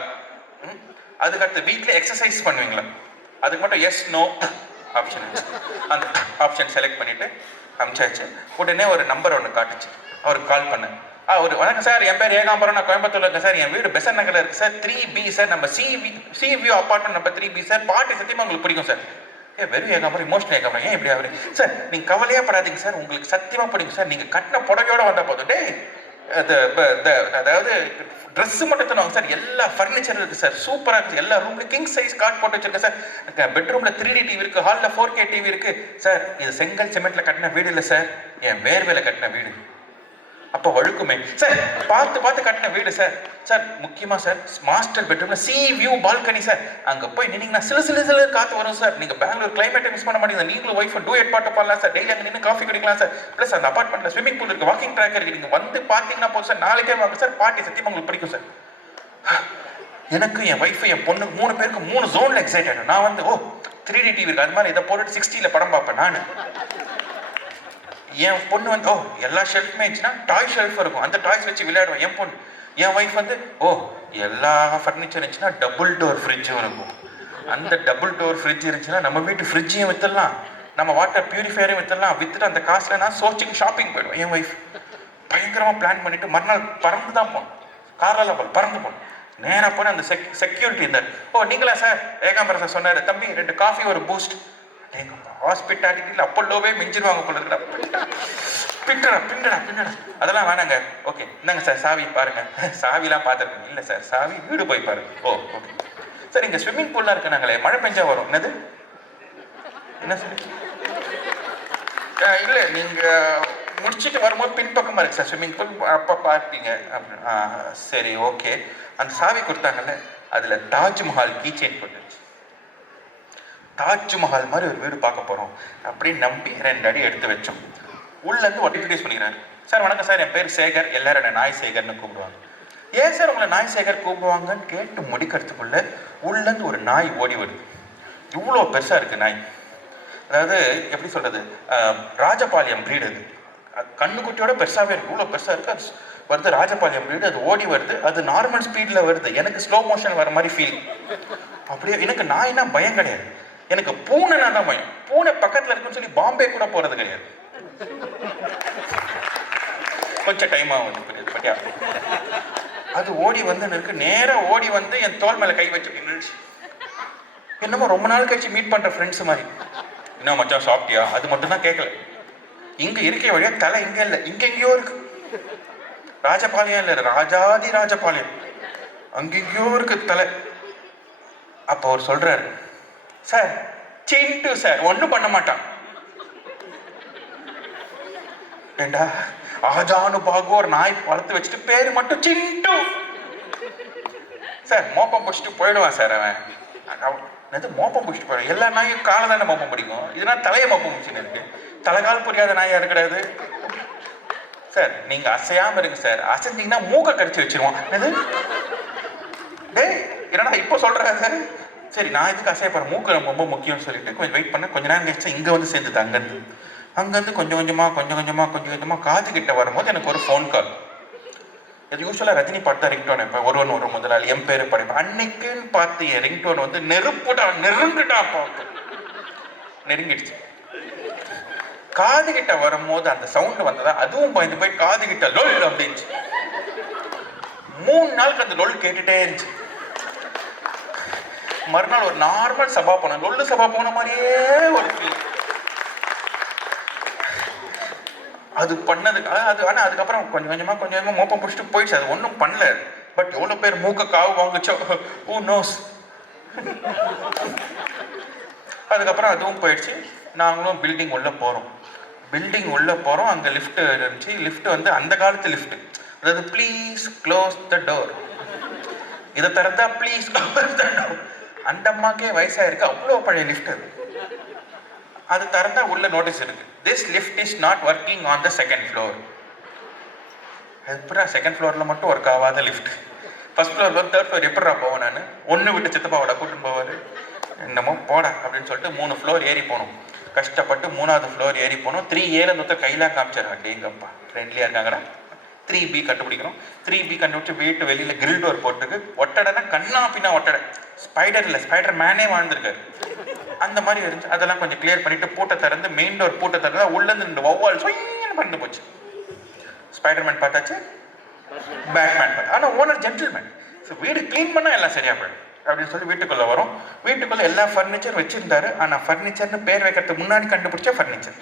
அதுக்கடுத்து வீட்டில் எக்ஸசைஸ் பண்ணுவீங்களா, அதுக்கு மட்டும் எஸ் நோ ஆப்ஷன் இருந்துச்சு. அந்த ஆப்ஷன் செலக்ட் பண்ணிவிட்டு அனுப்பிச்சாச்சு. உடனே ஒரு நம்பர் ஒன்று காட்டுச்சு, அவருக்கு கால் பண்ணேன். ஒரு வணக்கம் சார், என் பேர் ஏகாம்பரம், நான் கோயம்புத்தூர்ல இருக்கேன் சார், என் வீடு பெசன்ட் நகரில் இருக்குது சார், 3B சார், நம்ம C view apartment number 3B sir, பாட்டி சத்தியமாக உங்களுக்கு பிடிக்கும் சார். வெறும் ஏகாம்பரம், இமோஷனல் ஏகாம்பரம், ஏன் இப்படி ஆகுது சார், நீங்கள் கவலையே படாதீங்க சார், உங்களுக்கு சத்தியமாக பிடிக்கும் சார், நீங்கள் கட்டின புடவையோட வந்தால் போதும். அதாவது ட்ரெஸ்ஸு மட்டும் தருவாங்க சார், எல்லா ஃபர்னிச்சர் இருக்குது சார், சூப்பராக இருக்குது, எல்லா ரூம்லையும் கிங் சைஸ் காட் போட்டு வச்சிருக்கேன் சார், பெட்ரூமில் 3D டிவி இருக்குது, ஹாலில் 4K டிவி இருக்குது சார். இது செங்கல் சிமெண்ட்டில் கட்டின வீடு இல்லை சார், என் வேர்வையில் கட்டின வீடு. அப்போ வழுக்குமே சார், பார்த்து கட்டின வீடு சார். சார் முக்கியமாக சார், மாஸ்டர் பெட்ரூமில் சி வியூ பால்கனி சார், அங்கே போய் நின்னீங்கன்னா சிலு காற்று வரும் சார். நீங்கள் பெங்களூர் கிளைமேட்டை மிஸ் பண்ண மாட்டீங்க, நீங்களும் ஒய்ஃப் டூயட் பாட்டு பாடலாம் சார், டெய்லி அங்கே நின்று காஃபி குடிக்கலாம் சார். ப்ளஸ் அந்த அப்பார்ட்மெண்ட்டில் ஸ்விமிங் பூல் இருக்குது, வாக்கிங் ட்ராக் இருக்குது, நீங்கள் வந்து பார்த்தீங்கன்னா போதும் சார், நாளைக்கே வாங்க சார், பாட்டி சத்தியமாக உங்களுக்கு பிடிக்கும் சார். எனக்கு என் ஒய்ஃபு என் பொண்ணுக்கு 3 பேருக்கு 3 ஜோனில் எக்ஸைட் ஆகிடும். நான் வந்து 3D டிவி இருக்குது, அது மாதிரி இதை போட்டுட்டு 60ல் படம் பார்ப்பேன் நான். என் பொண்ணு வந்து எல்லா ஷெல்ஃப்மே இருந்துச்சுன்னா டாய் ஷெல்ஃப் இருக்கும், அந்த டாய்ஸ் வச்சு விளையாடுவேன் என் பொண்ணு. என் ஒய்ஃப் வந்து எல்லா ஃபர்னிச்சர் இருந்துச்சுன்னா டபுள் டோர் ஃப்ரிட்ஜும் இருக்கும். அந்த டபுள் டோர் ஃப்ரிட்ஜ் இருந்துச்சுன்னா நம்ம வீட்டு ஃப்ரிட்ஜையும் விற்றுடலாம், நம்ம வாட்டர் பியூரிஃபையரையும் விற்றுடலாம். விற்றுட்டு அந்த காசில் நான் சோச்சிங் ஷாப்பிங் போயிடுவேன். என் ஒய்ஃப் பயங்கரமாக பிளான் பண்ணிவிட்டு மறுநாள் பறந்து தான் போனோம், காரெல்லாம் போல் பறந்து போனோம். நேராக போனால் அந்த செக்யூரிட்டி இருந்தார். நீங்களா சார், ஏகாம்பரம் சார் சொன்னார், தம்பி 2 காஃபி ஒரு பூஸ்ட். எங்கள் ஹாஸ்பிட்டாலிட்டியில் அப்போல்லோவே மிஞ்சிருவாங்க போல இருக்கா, பின்னடா அதெல்லாம் வேணாங்க. ஓகே இந்தாங்க சார் சாவி பாருங்க. சாவிலாம் பார்த்துருக்கேன். இல்லை சார், சாவி வீடு போய் பாருங்க. ஓகே சார், இங்கே ஸ்விம்மிங் பூல்லாம் இருக்கு, நாங்களே மழை பெஞ்சா வரும். என்னது என்ன சார்? இல்லை, நீங்கள் முடிச்சுட்டு வரும்போது பின்பக்கமாக இருக்கு சார் ஸ்விம்மிங் பூல், அப்போ பார்ப்பீங்க அப்படின்னு. சரி ஓகே. அந்த சாவி கொடுத்தாங்கல்ல, அதில் தாஜ்மஹால் கீ செயின் போட்டுருச்சு. தாஜ்மஹால் மாதிரி ஒரு வீடு பார்க்க போகிறோம் அப்படின்னு நம்பி 2 அடி எடுத்து வச்சோம். உள்ளேருந்து ஒரு இன்ட்ரடியூஸ் பண்ணிக்கிறாரு. சார் வணக்கம் சார், என் பேர் சேகர், எல்லாரும் என்ன நாய் சேகர்னு கூப்பிடுவாங்க. ஏன் சார் உங்களை நாய் சேகர் கூப்பிடுவாங்கன்னு கேட்டு முடிக்கிறதுக்குள்ள உள்ளேருந்து ஒரு நாய் ஓடி வருது. இவ்வளோ பெருசாக இருக்குது நாய். அதாவது எப்படி சொல்கிறது, ராஜபாளையம் ப்ரீடு. அது கண்ணுக்குட்டியோட பெருசாகவே இருக்குது, இவ்வளோ பெருசாக இருக்குது. அது வருது, ராஜபாளையம் ப்ரீடு. அது ஓடி வருது, அது நார்மல் ஸ்பீடில் வருது. எனக்கு ஸ்லோ மோஷன் வர மாதிரி ஃபீல். அப்படியே எனக்கு நாய்னா பயம் கிடையாது, எனக்கு பூனைனா தான் பயம். பூனை பக்கத்தில் இருக்குன்னு சொல்லி பாம்பே கூட போகிறது கிடையாது. கொஞ்சம் டைம் ஆகும் பட்டியா. அது ஓடி வந்து இருக்கு, நேராக ஓடி வந்து என் தோல் மேலே கை வச்சு நின்றுச்சு. என்னமோ ரொம்ப நாள் கழிச்சு மீட் பண்ணுற ஃப்ரெண்ட்ஸ் மாதிரி. என்ன மச்சான் சாப்பிட்டியா, அது மட்டும் தான் கேட்கல. இங்கே இருக்க வழியா தலை இங்கே இல்லை, இங்கே எங்கேயோ இருக்கு. ராஜபாளையம் இல்லை, ராஜாதி ராஜபாளையம், அங்கெங்கேயோ இருக்கு தலை. அப்போ அவர் சொல்றாரு, சார் சிண்டு சார், ஒன்றும் பண்ண மாட்டான். ஏண்டா ஆஜானு பாகு ஒரு நாய் வளர்த்து வச்சுட்டு பேரு மட்டும் சிண்டு சார், மோப்பம் பிடிச்சிட்டு போயிடுவான் சார் அவன். மோப்பம் பிடிச்சிட்டு போயிடும். எல்லா நாயும் காலை தானே மோப்பம் பிடிக்கும், இதனால் தலையை மோப்பம் பிடிச்சின்னு இருக்கு. தலைகால் புரியாத நாயா இருக்கிறாது சார். நீங்க அசையாம இருக்கு சார், அசைஞ்சிங்கன்னா மூக்க கடிச்சு வச்சிருவான். டேய் என்னடா இப்போ சொல்றாரு. சரி நான் இதுக்கு அசையப்படுற, மூக்கு ரொம்ப முக்கியம்னு சொல்லிட்டு கொஞ்சம் வெயிட் பண்ண. கொஞ்ச நேரம் கழிச்சு இங்கே வந்து சேர்ந்துது. அங்கேருந்து கொஞ்சம் கொஞ்சமாக காது கிட்ட வரும்போது எனக்கு ஒரு ஃபோன் கால். இது யூஸ்வலாக ரஜினி பாட்டு தான் ரிங்டோன். இப்போ ஒருவன் ஒரு முதலாளி என் பேரு படைப்பேன். அன்னைக்குன்னு பார்த்து என் ரிங்டோன் வந்து நெருங்குடா பார்த்து நெருங்கிடுச்சு. காது கிட்ட வரும்போது அந்த சவுண்டு வந்ததா, அதுவும் பயந்து போய் காது கிட்ட லொல் அப்படின்ச்சு. 3 நாளுக்கு அந்த லொல் கேட்டுட்டே இருந்துச்சு. மறுநாள் ஒரு நார்மல் சபா போனேன், லொல்லு சபா போன மாதிரியே ஒரு feel. அது பண்ணதுக்கு அது ஆனால் அதுக்கப்புறம் கொஞ்சம் கொஞ்சமாக மோப்பம் பிடிச்சிட்டு போயிடுச்சு. அது ஒன்றும் பண்ணல. பட் எவ்வளோ பேர் மூக்க காவு வாங்குச்சோ, ஊ நோஸ். அதுக்கப்புறம் அதுவும் போயிடுச்சு. நாங்களும் பில்டிங் உள்ளே போகிறோம். பில்டிங் உள்ளே போகிறோம். அங்கே லிஃப்ட் இருந்துச்சு. லிஃப்ட் வந்து அந்த காலத்து லிஃப்ட். அதாவது ப்ளீஸ் க்ளோஸ் த டோர், இதை திறந்தா ப்ளீஸ் க்ளோஸ் த டோர். அந்த அம்மாக்கே வயசாயிருக்கு, அவ்வளோ பழைய லிஃப்ட் அது. அது திறந்தா உள்ள நோட்டீஸ் இருக்கு, this lift is not working on the second floor. எப்படா செகண்ட் ஃப்ளோரில் மட்டும் ஒர்க் ஆகாத லிஃப்ட், ஃபர்ஸ்ட் ஃப்ளோர் வந்து தேர்ட் ஃப்ளோர் எப்படா போவேன் நான்? ஒன்று விட்டு சித்தப்பாவோட கூட்டின்னு போவார். என்னமோ போடா அப்படின்னு சொல்லிட்டு 3 ஃப்ளோர் ஏறி போகணும். கஷ்டப்பட்டு 3வது ஃப்ளோர் ஏறி போகணும். 3A நொத்த கையெல்லாம் காமிச்சார். அப்படிங்கப்பா ஃப்ரெண்ட்லியாக இருக்காங்கடா. 3B கண்டுபிடிக்கணும். 3B கண்டுபிடிச்சு வீட்டு வெளியில் கிரில் டோர் போட்டுருக்கு. ஒட்டடைனா கண்ணா பின்னா ஒட்டடை. ஸ்பைடர் இல்லை, ஸ்பைடர் மேனே வாழ்ந்துருக்காரு. அந்த மாதிரி இருந்துச்சு. அதெல்லாம் கொஞ்சம் கிளியர் பண்ணிட்டு பூட்டை திறந்து மெயின் டோர் பூட்டை திறந்து உள்ளேருந்து 2 வௌவால் சொயின்னு பண்ணி போச்சு. ஸ்பைடர்மேன் பார்த்தாச்சு, பேட்மேன் பார்த்தா. ஆனால் ஓனர் ஜென்டில்மேன். ஸோ வீடு க்ளீன் பண்ணால் எல்லாம் சரியாக போயிடும் அப்படின்னு சொல்லி வீட்டுக்குள்ளே வரும். வீட்டுக்குள்ளே எல்லா ஃபர்னிச்சர் வச்சுருந்தாரு. ஆனால் ஃபர்னிச்சர்னு பேர் வைக்கிறதுக்கு முன்னாடி கண்டுபிடிச்சா ஃபர்னிச்சர்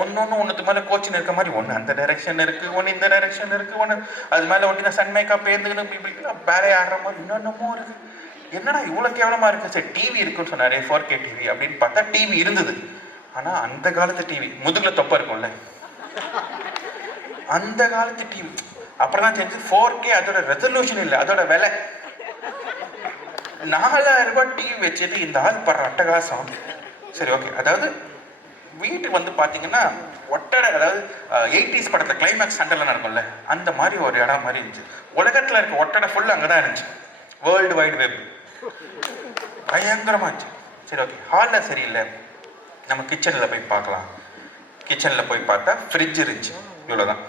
ஒன்றுக்கு மேலே கோச்சின் இருக்க மாதிரி, ஒன்று அந்த டைரக்ஷன் இருக்குது, ஒன்று இந்த டைரக்ஷன் இருக்குது, ஒன்று அது மேலே ஒட்டி நான் சன்மைக்கா பேருந்துன்னு வேற ஆடுற மாதிரி இன்னொன்னுமோ இருக்குது. என்னடா இவ்வளோ கேவலமாக இருக்குது? சரி டிவி இருக்குன்னு சொன்னார், 4K டிவி அப்படின்னு பார்த்தா டிவி இருந்தது. ஆனால் அந்த காலத்து டிவி முதுகில் தொப்பை இருக்கும்ல, அந்த காலத்து டிவி. அப்புறம் தான் தெரிஞ்சு 4K அதோட ரெசல்யூஷன் இல்லை, அதோட விலை. 4000 ரூபாய் டிவி வச்சுட்டு இந்த ஆள் படுற அட்டகாசம். சரி ஓகே. அதாவது வீட்டுக்கு வந்து பார்த்தீங்கன்னா ஒட்டடை, அதாவது 80s படத்தில் கிளைமேக்ஸ் சண்டெல்லாம் நடக்கும்ல, அந்த மாதிரி ஒரு இடம் மாதிரி இருந்துச்சு. உலகத்தில் இருக்க ஒட்டடை ஃபுல்லாக அங்கே தான் இருந்துச்சு. வேர்ல்டு வைடு வெப் பயங்கரமாக இருந்துச்சு. சரி ஓகே. ஹாலில் சரியில்லை, நம்ம கிச்சனில் போய் பார்க்கலாம். கிச்சனில் போய் பார்த்தா ஃப்ரிட்ஜ் இருந்துச்சு. இவ்வளோதான்.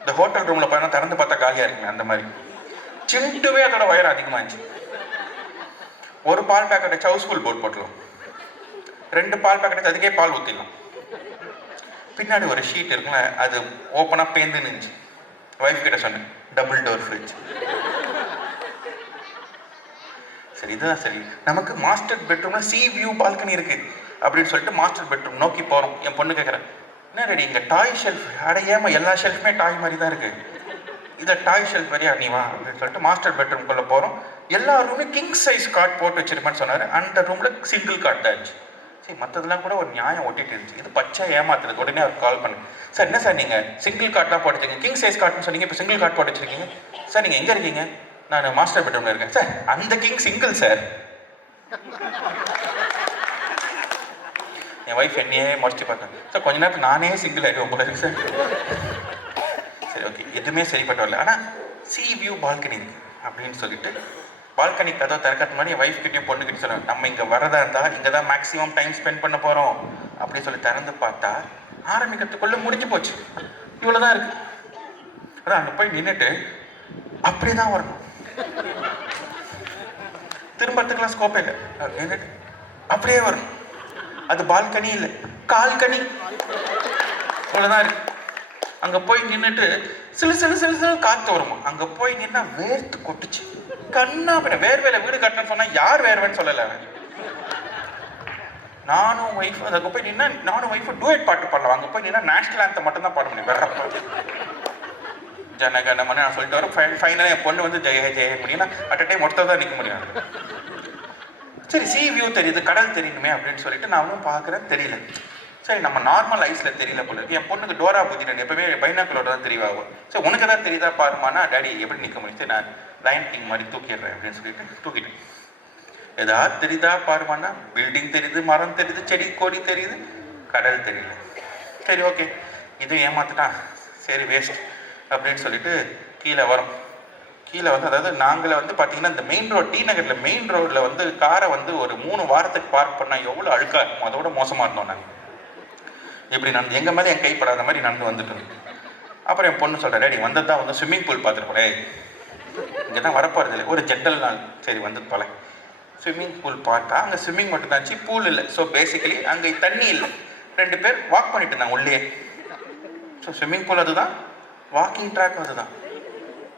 இந்த ஹோட்டல் ரூமில் பார்த்தா திறந்து பார்த்தா காலியாக இருக்குங்க. அந்த மாதிரி சிண்டுவே அதோட வயர் அதிகமாக இருந்துச்சு. ஒரு பால் பேக்கெட் ஹவுஸ்ஃபுல் போர்ட் போட்டுருவோம். 2 பால் பேக்கெட் அதுக்கே பால் ஊற்றிடலாம். பின்னாடி ஒரு ஷீட் இருக்குல்ல, அது ஓப்பனாக பேந்து நின்றுச்சு. ஒய்ஃப் கிட்ட சொன்னேன், டபுள் டோர் ஃப்ரிட்ஜ். சரி இதுதான் சரி. நமக்கு மாஸ்டர் பெட்ரூம்ல சி வியூ பால்கனி இருக்கு அப்படின்னு சொல்லிட்டு மாஸ்டர் பெட்ரூம் நோக்கி போகிறோம். என் பொண்ணு கேட்குறேன், என்ன ரெடி இங்கே டாய் ஷெல்ஃப்? அடையாம எல்லா ஷெல்ஃபுமே டாய் மாதிரி தான் இருக்கு, இதை டாய் ஷெல்ஃப் வரையா நீ வா அப்படின்னு சொல்லிட்டு மாஸ்டர் பெட்ரூம்குள்ளே போகிறோம். எல்லா ரூம்லையும் கிங் சைஸ் கார்ட் போட்டு வச்சிருப்பேன்னு சொன்னார். அந்த ரூமில் சிங்கிள் கார்ட் தான் இருந்துச்சு. சரி மற்றதெல்லாம் கூட ஒரு நியாயம் ஒட்டிட்டு இருந்துச்சு. இது பச்சை ஏமாத்துறது. உடனே அவர் கால் பண்ணு, சார் என்ன சார் நீங்கள் சிங்கிள் கார்ட் தான் போட்டு வச்சிருக்கீங்க, கிங் சைஸ் கார்ட்னு சொன்னீங்க, இப்போ சிங்கிள் கார்ட் போட்டு வச்சிருக்கீங்க. சார் நீங்கள் எங்கே இருக்கீங்க? நான் மாஸ்டர் பெட்ரூமில் இருக்கேன். சார் அந்த கிங் சிங்கிள் சார். என் ஒய்ஃப் என்னையே முடிச்சு பார்த்தேன். சார் கொஞ்ச நேரத்தில் நானே சிங்கிள் ஆகிடுவோம் போல இருக்கு சார். சரி ஓகே, எதுவுமே சரிப்பட்டு வரல. ஆனால் சி வியூ பால்கனி அப்படின்னு சொல்லிட்டு பால்கனி கதவை திறக்கிறது மாதிரி என் ஒய்ஃப் கிட்டையும் பொண்ணுக்கிட்ட சொன்னாங்க, நம்ம இங்கே வரதா இருந்தால் இங்கே தான் மேக்ஸிமம் டைம் ஸ்பெண்ட் பண்ண போகிறோம் அப்படின்னு சொல்லி திறந்து பார்த்தா ஆரம்பிக்கிறதுக்குள்ளே முடிஞ்சு போச்சு. இவ்வளோ தான் இருக்குது. அதான் அங்கே போய் நின்றுட்டு அப்படியே தான் வரணும், திரும்பத்துக்கெல்லாம் ஸ்கோப்பே இல்லை. நின்றுட்டு அப்படியே வரணும். அது பால்கனி இல்லை, கால்கனி. இவ்வளோதான் இருக்கு. அங்கே போய் நின்றுட்டு சிலு சிலு சிலு சிலு காற்று வருமா. அங்கே போய் நின்னா வேர்த்து கொட்டுச்சு. கண்ணா பின்ன வேர்வேல வீடு கட்டணும்னு சொன்னால் யார் வேர்வேன்னு சொல்லலை. நானும் ஒய்ஃப் அங்கே போய் நின்னா நானும் ஒய்ஃபு டூயட் பாட்டு பாடலாம். அங்கே போய் நின்னா நேஷனல் ஆந்தம் மட்டும் தான் பாட முடியும். வெறப்பா ஜனகணமன நான் சொல்லிட்டு வரோம். ஃபைனலாக என் பொண்ணு வந்து ஜெய ஜெய முடியும்னா அட் டைம் ஒருத்தர் தான் நிற்க முடியும். சரி சி வியூ தெரியுது, கடல் தெரியுமே அப்படின்னு சொல்லிட்டு நானும் பார்க்குறேன், தெரியல. சரி நம்ம நார்மல் ஐஸில் தெரியல போல இருக்கு. என் பொண்ணுக்கு டோரா புதினன் எப்பவுமே பைனாக்குலோட தான் தெரியவாகும். சரி உனக்கு தான் தெரியுதா பாருமானா, டேடி எப்படி நிற்க முடியுது, நான் லைன் கிங் மாதிரி தூக்கிடுறேன் அப்படின்னு சொல்லிட்டு தூக்கிட்டேன். ஏதாவது தெரியுதா பாருமானா, பில்டிங் தெரியுது, மரம் தெரியுது, செடி கொடி தெரியுது, கடல் தெரியல. சரி ஓகே, இது ஏமாத்துட்டான், சரி வேஸ்ட் அப்படின்னு சொல்லிட்டு கீழே வரோம். கீழே வந்து அதாவது நாங்கள் வந்து பார்த்தீங்கன்னா இந்த மெயின் ரோட் டி நகரில் மெயின் ரோடில் வந்து காரை வந்து ஒரு 3 வாரத்துக்கு பார்க் பண்ணால் எவ்வளோ அழுக்காக இருக்கும், அதோட மோசமாக இருந்தோம் நாங்கள். இப்படி நடந்து எங்கள் மேலே என் கைப்படாத மாதிரி நடந்து வந்துட்டு. அப்புறம் என் பொண்ணு சொல்கிறேன், டேடி வந்தது தான் வந்து ஸ்விம்மிங் பூல் பார்த்துருப்போம், இங்கே தான் வரப்போகிறது இல்லை, ஒரு ஜென்ரல் நாள், சரி வந்து பல ஸ்விம்மிங் பூல் பார்த்தா அங்கே ஸ்விம்மிங் மட்டும் தான்ச்சு, பூல் இல்லை. ஸோ பேசிக்கலி அங்கே தண்ணி இல்லை. 2 பேர் வாக் பண்ணிட்டு இருந்தாங்க உள்ளே. ஸோ ஸ்விம்மிங் பூல் அதுதான், வாக்கிங் ட்ராக் அதுதான்.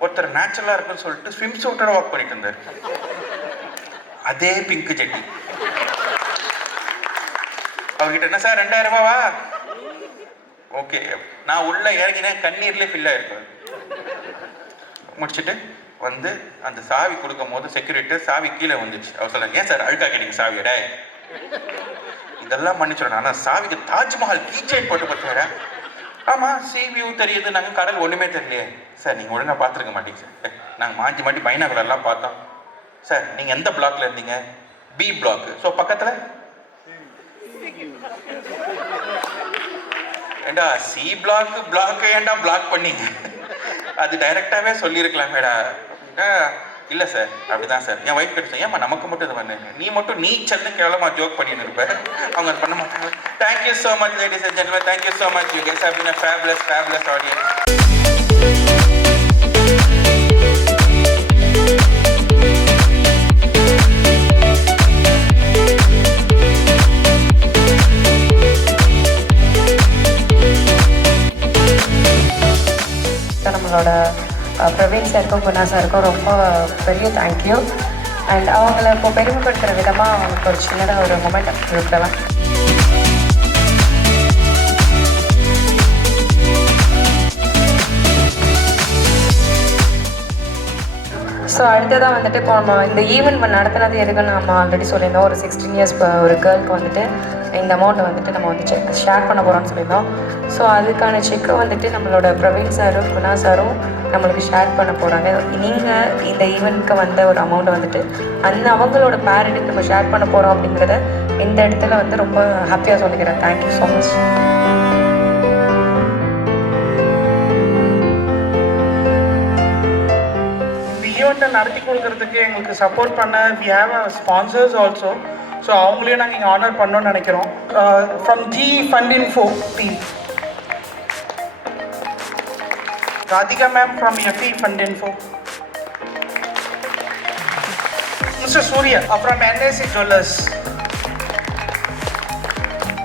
ஒருத்தர் நேச்சுரலாக இருக்குன்னு சொல்லிட்டு ஸ்விம் சூட்டோட வாக் பண்ணிட்டு இருந்தார். அதே பிங்க் ஜட்டி. அவர்கிட்ட என்ன சார் 2000 ரூபாவா? ஓகே. நான் உள்ள இறங்கினேன், கண்ணீர்லேயே ஃபில் ஆயிருப்பேன். முடிச்சுட்டு வந்து அந்த சாவி கொடுக்கும் போது செக்யூரிட்டி சாவி கீழே வந்துச்சு. அவர் சொல்லுங்க, ஏன் சார் அழுக்கா கேட்டீங்க சாவியட? இதெல்லாம் மன்னிச்சிடணும். ஆனால் சாவிக்கு தாஜ்மஹால் கீச்சைன் போட்டு பார்த்தாரா? ஆமாம், சி வியூ தெரியுது, நாங்கள் கடல் ஒன்றுமே தெரியலையே. சார் நீங்கள் ஒழுங்காக பார்த்துருக்க மாட்டீங்க சார். நாங்கள் மாஞ்சி மாட்டி பைனாகுலர்லாம் பார்த்தோம். சார் நீங்கள் எந்த பிளாக்ல இருந்தீங்க? B black. ஸோ பக்கத்தில் ஏண்டா சி பிளாக் ஏண்டா பிளாக் பண்ணீங்க? அது டைரக்டாகவே சொல்லியிருக்கலாமேடா. இல்லை சார் அப்படிதான் சார். என் ஒய்ஃப் கிட்ட ஏமா நமக்கு மட்டும் இது பண்ணு, நீ மட்டும் நீச்சல்னு கேவலமா ஜோக் பண்ணின்னு இருப்பேன். அவங்க பண்ண மாட்டாங்க. Thank you so much ladies and gentlemen. Thank you so much. You guys have been a fabulous audience. நம்மளோட பிரவீன் சாருக்கும் குணா சாருக்கும் ரொம்ப பெரிய தேங்க்யூ. அண்ட் அவங்கள இப்போ பெருமைப்படுத்துகிற விதமாக அவங்களுக்கு ஒரு சின்னதாக ஒரு மொமெண்ட் கொடுக்குறேன். ஸோ அடுத்ததாக வந்துட்டு இப்போ நம்ம இந்த ஈவெண்ட் நடத்துனது எதுக்குன்னு நம்ம ஆல்ரெடி சொல்லியிருந்தோம். ஒரு 16 இயர்ஸ் ஒரு கேர்ளுக்கு வந்துட்டு இந்த அமௌண்ட்டை வந்துட்டு நம்ம வந்து ஷேர் பண்ண போகிறோம்னு சொல்லியிருந்தோம். ஸோ அதுக்கான செக்கை வந்துட்டு நம்மளோட பிரவீன் சாரும் குணா சாரும் நம்மளுக்கு ஷேர் பண்ண போகிறாங்க. நீங்கள் இந்த ஈவெண்ட்க்கு வந்த ஒரு அமௌண்ட்டை வந்துட்டு அவங்களோட பேரண்ட்டுக்கு நம்ம ஷேர் பண்ண போகிறோம் அப்படிங்கிறத இந்த இடத்துல வந்து ரொம்ப ஹாப்பியாக சொல்லிக்கிறேன். Thank you so much. ஈவெண்ட்டை நடத்தி கொடுக்கறதுக்கு எங்களுக்கு சப்போர்ட் பண்ண we have a sponsors also. So அவங்களையும் நாங்கள் இங்கே ஆனர் பண்ணணும்னு நினைக்கிறோம். From G fund info team, Radhika ma'am from FE fund info, mister Surya from NAC jewellers,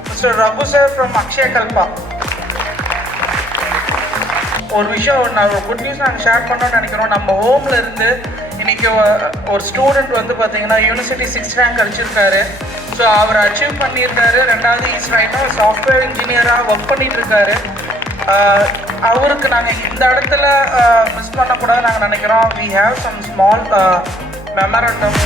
mister Raghu sir from Akshaya Kalpa. ஒரு விஷயம், நான் ஒரு குட் நியூஸ் நாங்கள் ஷேர் பண்ணோன்னு நினைக்கிறோம். நம்ம ஹோமில் இருந்து இன்றைக்கி ஒரு ஸ்டூடெண்ட் வந்து பார்த்தீங்கன்னா யூனிவர்சிட்டி 6th ரேங்க் அடிச்சிருக்காரு. ஸோ அவர் அச்சீவ் பண்ணியிருக்காரு. ரெண்டாவது இஸ் ரைட்னா சாஃப்ட்வேர் இன்ஜினியராக ஒர்க் பண்ணிகிட்ருக்காரு. அவருக்கு நாங்கள் இந்த இடத்துல மிஸ் பண்ணக்கூடாது நாங்கள் நினைக்கிறோம். We have some small memorandum.